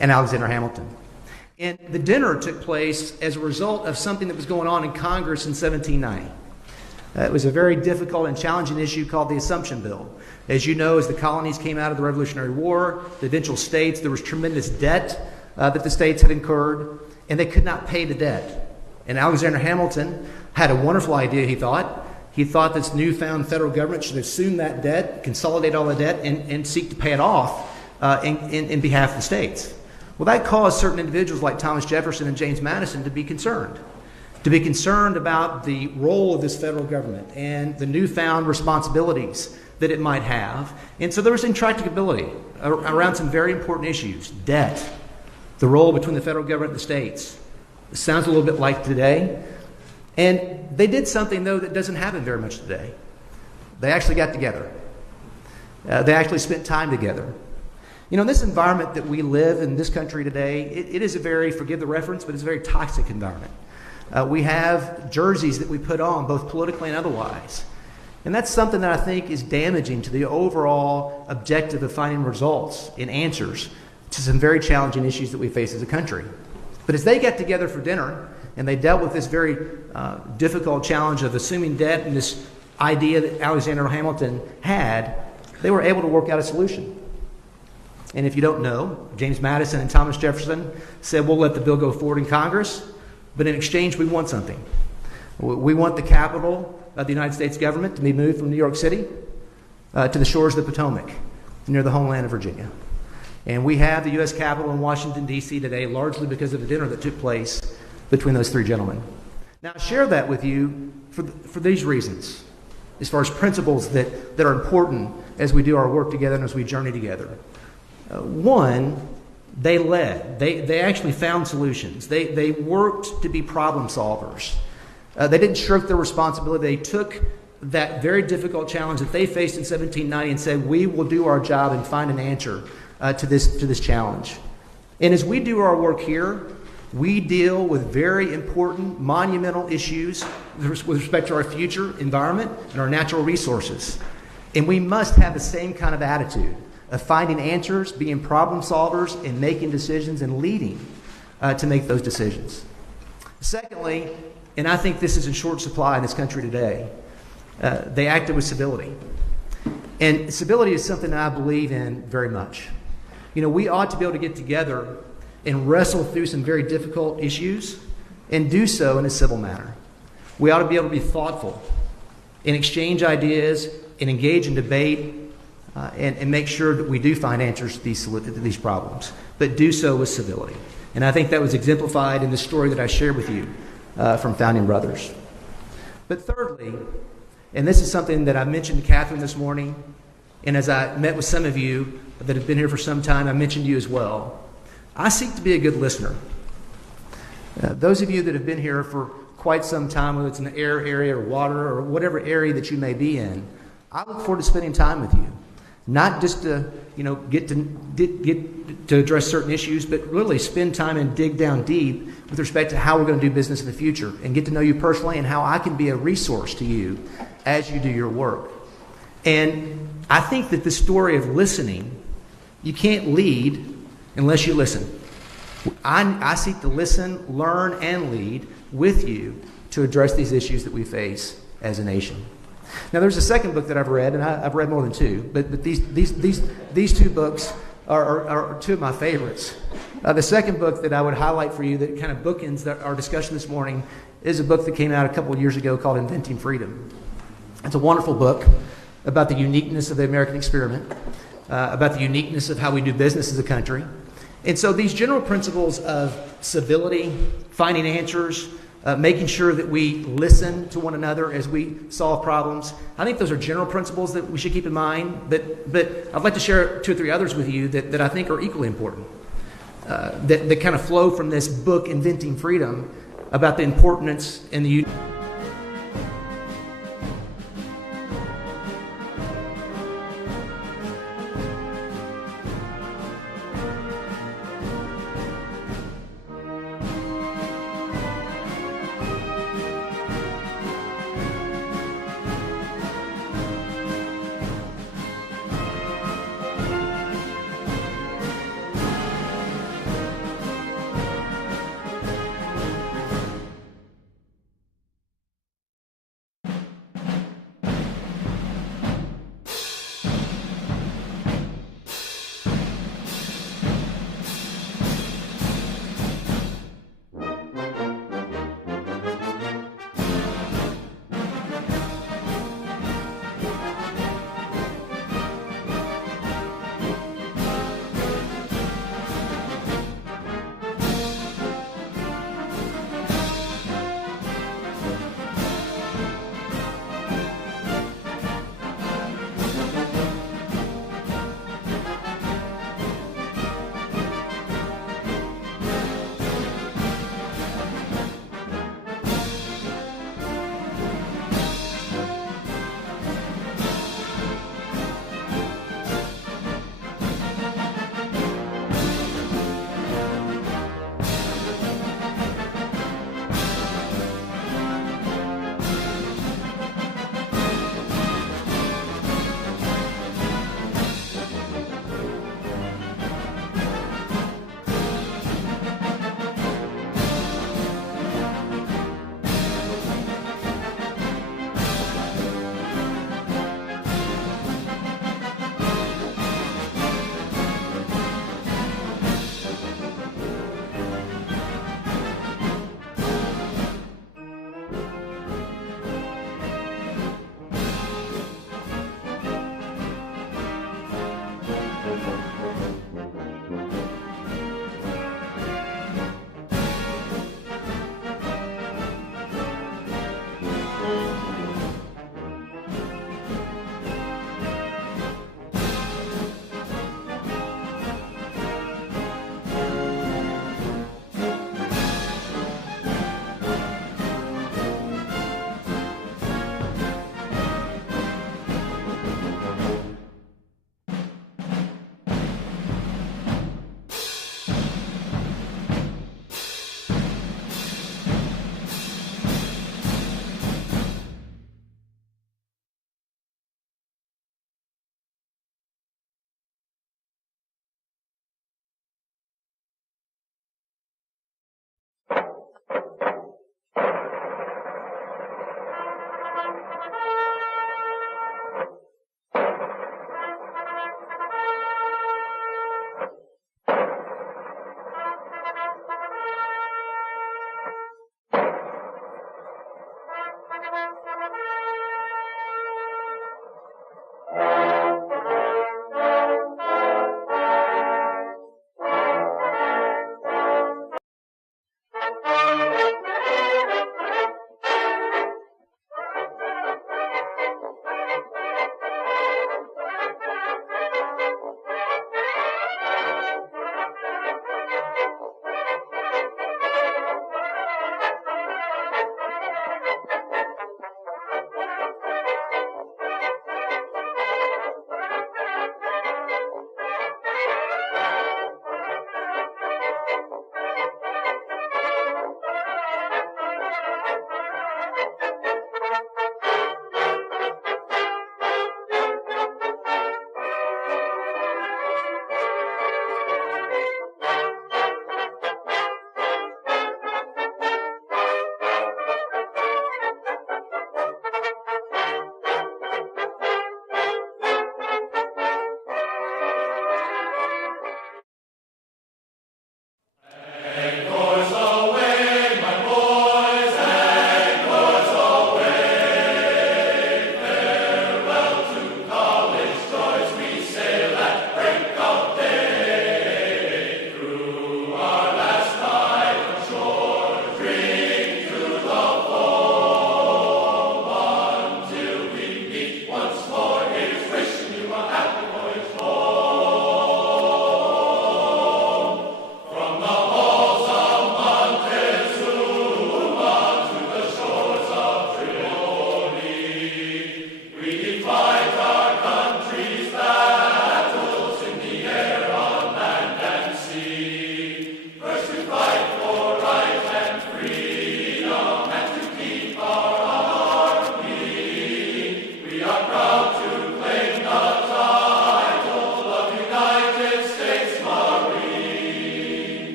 and Alexander Hamilton. And the dinner took place as a result of something that was going on in Congress in 1790. It was a very difficult and challenging issue called the Assumption Bill. As you know, as the colonies came out of the Revolutionary War, the eventual states, there was tremendous debt that the states had incurred, and they could not pay the debt. And Alexander Hamilton had a wonderful idea, he thought. He thought this newfound federal government should assume that debt, consolidate all the debt, and seek to pay it off in behalf of the states. Well, that caused certain individuals like Thomas Jefferson and James Madison to be concerned about the role of this federal government and the newfound responsibilities that it might have. And so there was intractability around some very important issues. Debt, the role between the federal government and the states. It sounds a little bit like today. And they did something, though, that doesn't happen very much today. They actually got together. They actually spent time together. You know, in this environment that we live in this country today, it is a very, forgive the reference, but it's a very toxic environment. We have jerseys that we put on, both politically and otherwise. And that's something that I think is damaging to the overall objective of finding results and answers to some very challenging issues that we face as a country. But as they got together for dinner, and they dealt with this very difficult challenge of assuming debt and this idea that Alexander Hamilton had, they were able to work out a solution. And if you don't know, James Madison and Thomas Jefferson said, we'll let the bill go forward in Congress, but in exchange, we want something. We want the capital of the United States government to be moved from New York City to the shores of the Potomac, near the homeland of Virginia. And we have the U.S. Capitol in Washington, D.C. today, largely because of the dinner that took place between those three gentlemen. Now, I share that with you for these reasons, as far as principles that are important as we do our work together and as we journey together. One, they led. They actually found solutions. They worked to be problem solvers. They didn't shirk their responsibility. They took that very difficult challenge that they faced in 1790 and said, we will do our job and find an answer to this challenge. And as we do our work here, we deal with very important, monumental issues with respect to our future environment and our natural resources. And we must have the same kind of attitude of finding answers, being problem solvers, and making decisions and leading to make those decisions. Secondly, and I think this is in short supply in this country today, they acted with civility. And civility is something that I believe in very much. You know, we ought to be able to get together and wrestle through some very difficult issues and do so in a civil manner. We ought to be able to be thoughtful and exchange ideas and engage in debate and make sure that we do find answers to these problems, but do so with civility. And I think that was exemplified in the story that I shared with you from Founding Brothers. But thirdly, and this is something that I mentioned to Catherine this morning, and as I met with some of you that have been here for some time, I mentioned to you as well, I seek to be a good listener. Those of you that have been here for quite some time, whether it's in the air area or water or whatever area that you may be in, I look forward to spending time with you. Not just to, get to address certain issues, but really spend time and dig down deep with respect to how we're going to do business in the future and get to know you personally and how I can be a resource to you as you do your work. And I think that this story of listening, you can't lead unless you listen. I seek to listen, learn, and lead with you to address these issues that we face as a nation. Now, there's a second book that I've read, and I've read more than two, but these two books are two of my favorites. The second book that I would highlight for you that kind of bookends our discussion this morning is a book that came out a couple of years ago called Inventing Freedom. It's a wonderful book about the uniqueness of the American experiment, about the uniqueness of how we do business as a country. And so these general principles of civility, finding answers, making sure that we listen to one another as we solve problems. I think those are general principles that we should keep in mind, but I'd like to share 2 or 3 others with you that I think are equally important, that kind of flow from this book, Inventing Freedom, about the importance and the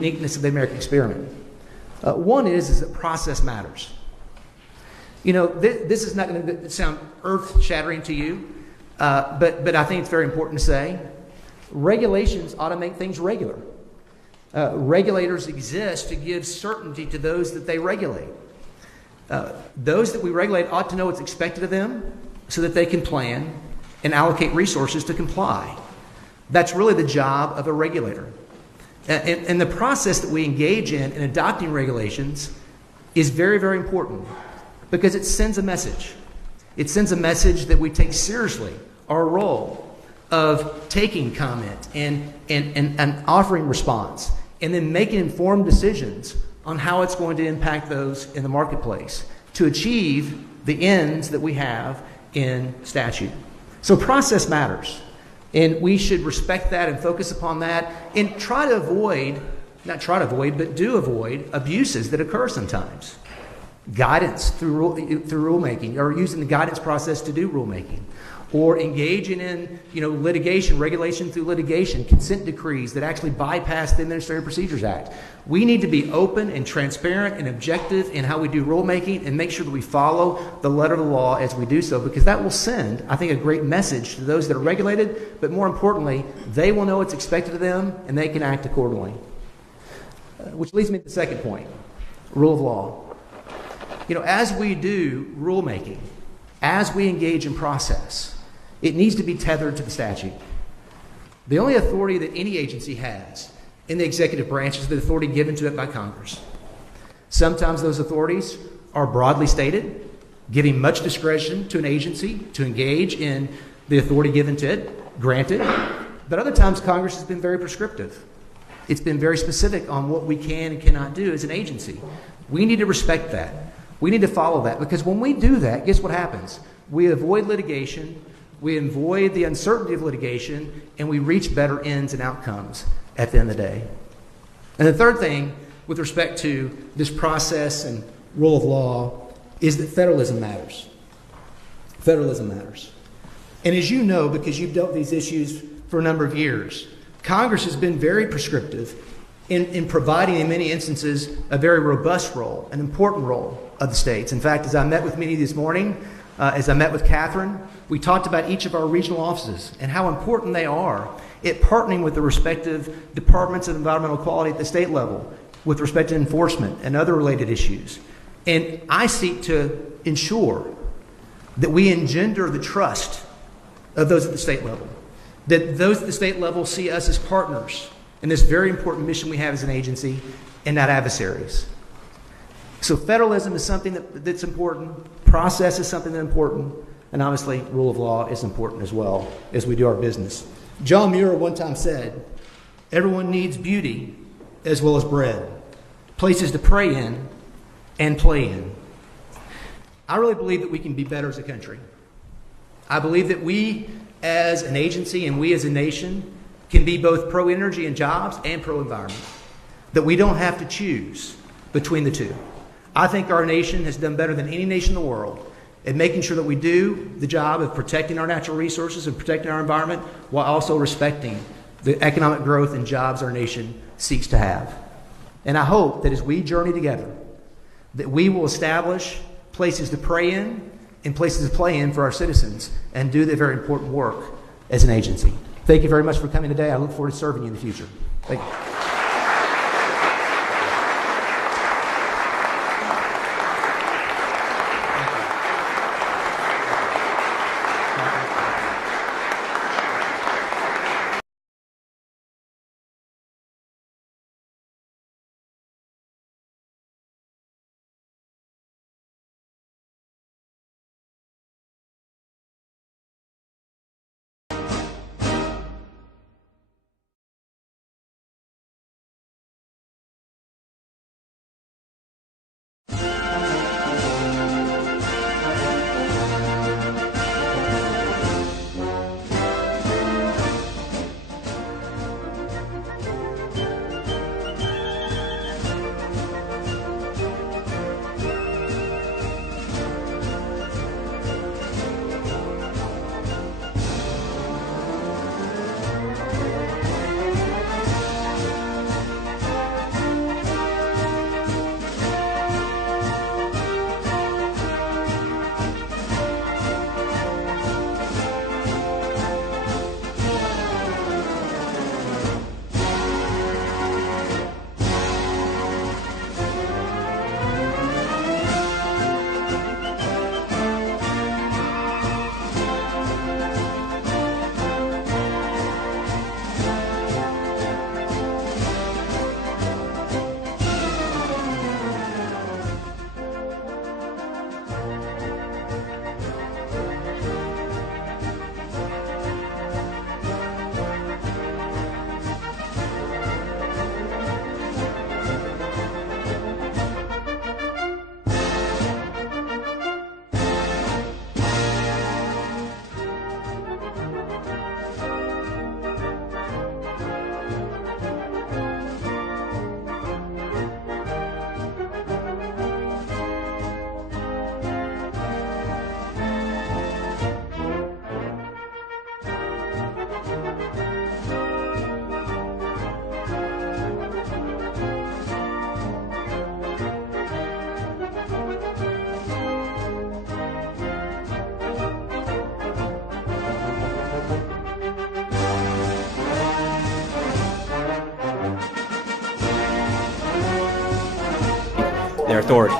uniqueness of the American experiment. One is that process matters. You know, this is not going to sound earth-shattering to you, but I think it's very important to say. Regulations ought to make things regular. Regulators exist to give certainty to those that they regulate. Those that we regulate ought to know what's expected of them so that they can plan and allocate resources to comply. That's really the job of a regulator. And the process that we engage in adopting regulations is very, very important because it sends a message. It sends a message that we take seriously our role of taking comment and offering response and then making informed decisions on how it's going to impact those in the marketplace to achieve the ends that we have in statute. So process matters. And we should respect that and focus upon that and try to avoid, not try to avoid, but do avoid abuses that occur sometimes. Guidance through rulemaking, or using the guidance process to do rulemaking, or engaging in litigation, regulation through litigation, consent decrees that actually bypass the Administrative Procedures Act. We need to be open and transparent and objective in how we do rulemaking and make sure that we follow the letter of the law as we do so, because that will send, I think, a great message to those that are regulated, but more importantly, they will know what's expected of them and they can act accordingly. Which leads me to the second point, rule of law. As we do rulemaking, as we engage in process, it needs to be tethered to the statute. The only authority that any agency has in the executive branch is the authority given to it by Congress. Sometimes those authorities are broadly stated, giving much discretion to an agency to engage in the authority given to it, granted. But other times Congress has been very prescriptive. It's been very specific on what we can and cannot do as an agency. We need to respect that. We need to follow that, because when we do that, guess what happens? We avoid litigation, we avoid the uncertainty of litigation, and we reach better ends and outcomes at the end of the day. And the third thing with respect to this process and rule of law is that federalism matters. Federalism matters. And as you know, because you've dealt with these issues for a number of years, Congress has been very prescriptive in providing, in many instances, a very robust role, an important role of the states. In fact, as I met with many this morning, as I met with Catherine, we talked about each of our regional offices and how important they are at partnering with the respective departments of environmental quality at the state level with respect to enforcement and other related issues. And I seek to ensure that we engender the trust of those at the state level, that those at the state level see us as partners in this very important mission we have as an agency and not adversaries. So federalism is something that's important, process is something that's important, and obviously rule of law is important as well as we do our business. John Muir one time said, everyone needs beauty as well as bread, places to pray in and play in. I really believe that we can be better as a country. I believe that we as an agency and we as a nation can be both pro-energy and jobs and pro-environment, that we don't have to choose between the two. I think our nation has done better than any nation in the world at making sure that we do the job of protecting our natural resources and protecting our environment while also respecting the economic growth and jobs our nation seeks to have. And I hope that as we journey together, that we will establish places to pray in and places to play in for our citizens and do the very important work as an agency. Thank you very much for coming today. I look forward to serving you in the future. Thank you. their authority.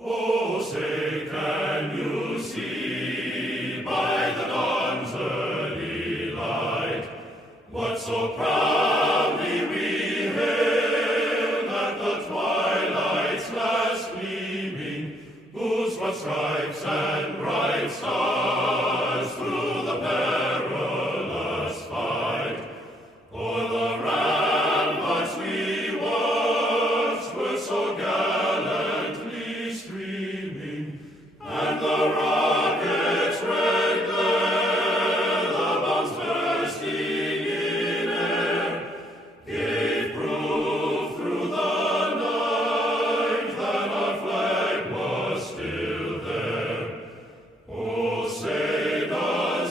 Oh, say, can you see by the dawn's early light what so proudly we hailed at the twilight's last gleaming, whose what stripes and bright stars through the perilous fight o'er the ramparts we watched were so gallantly streaming, and the rocket's red glare, the bombs bursting in air, gave proof through the night that our flag was still there. Oh, say does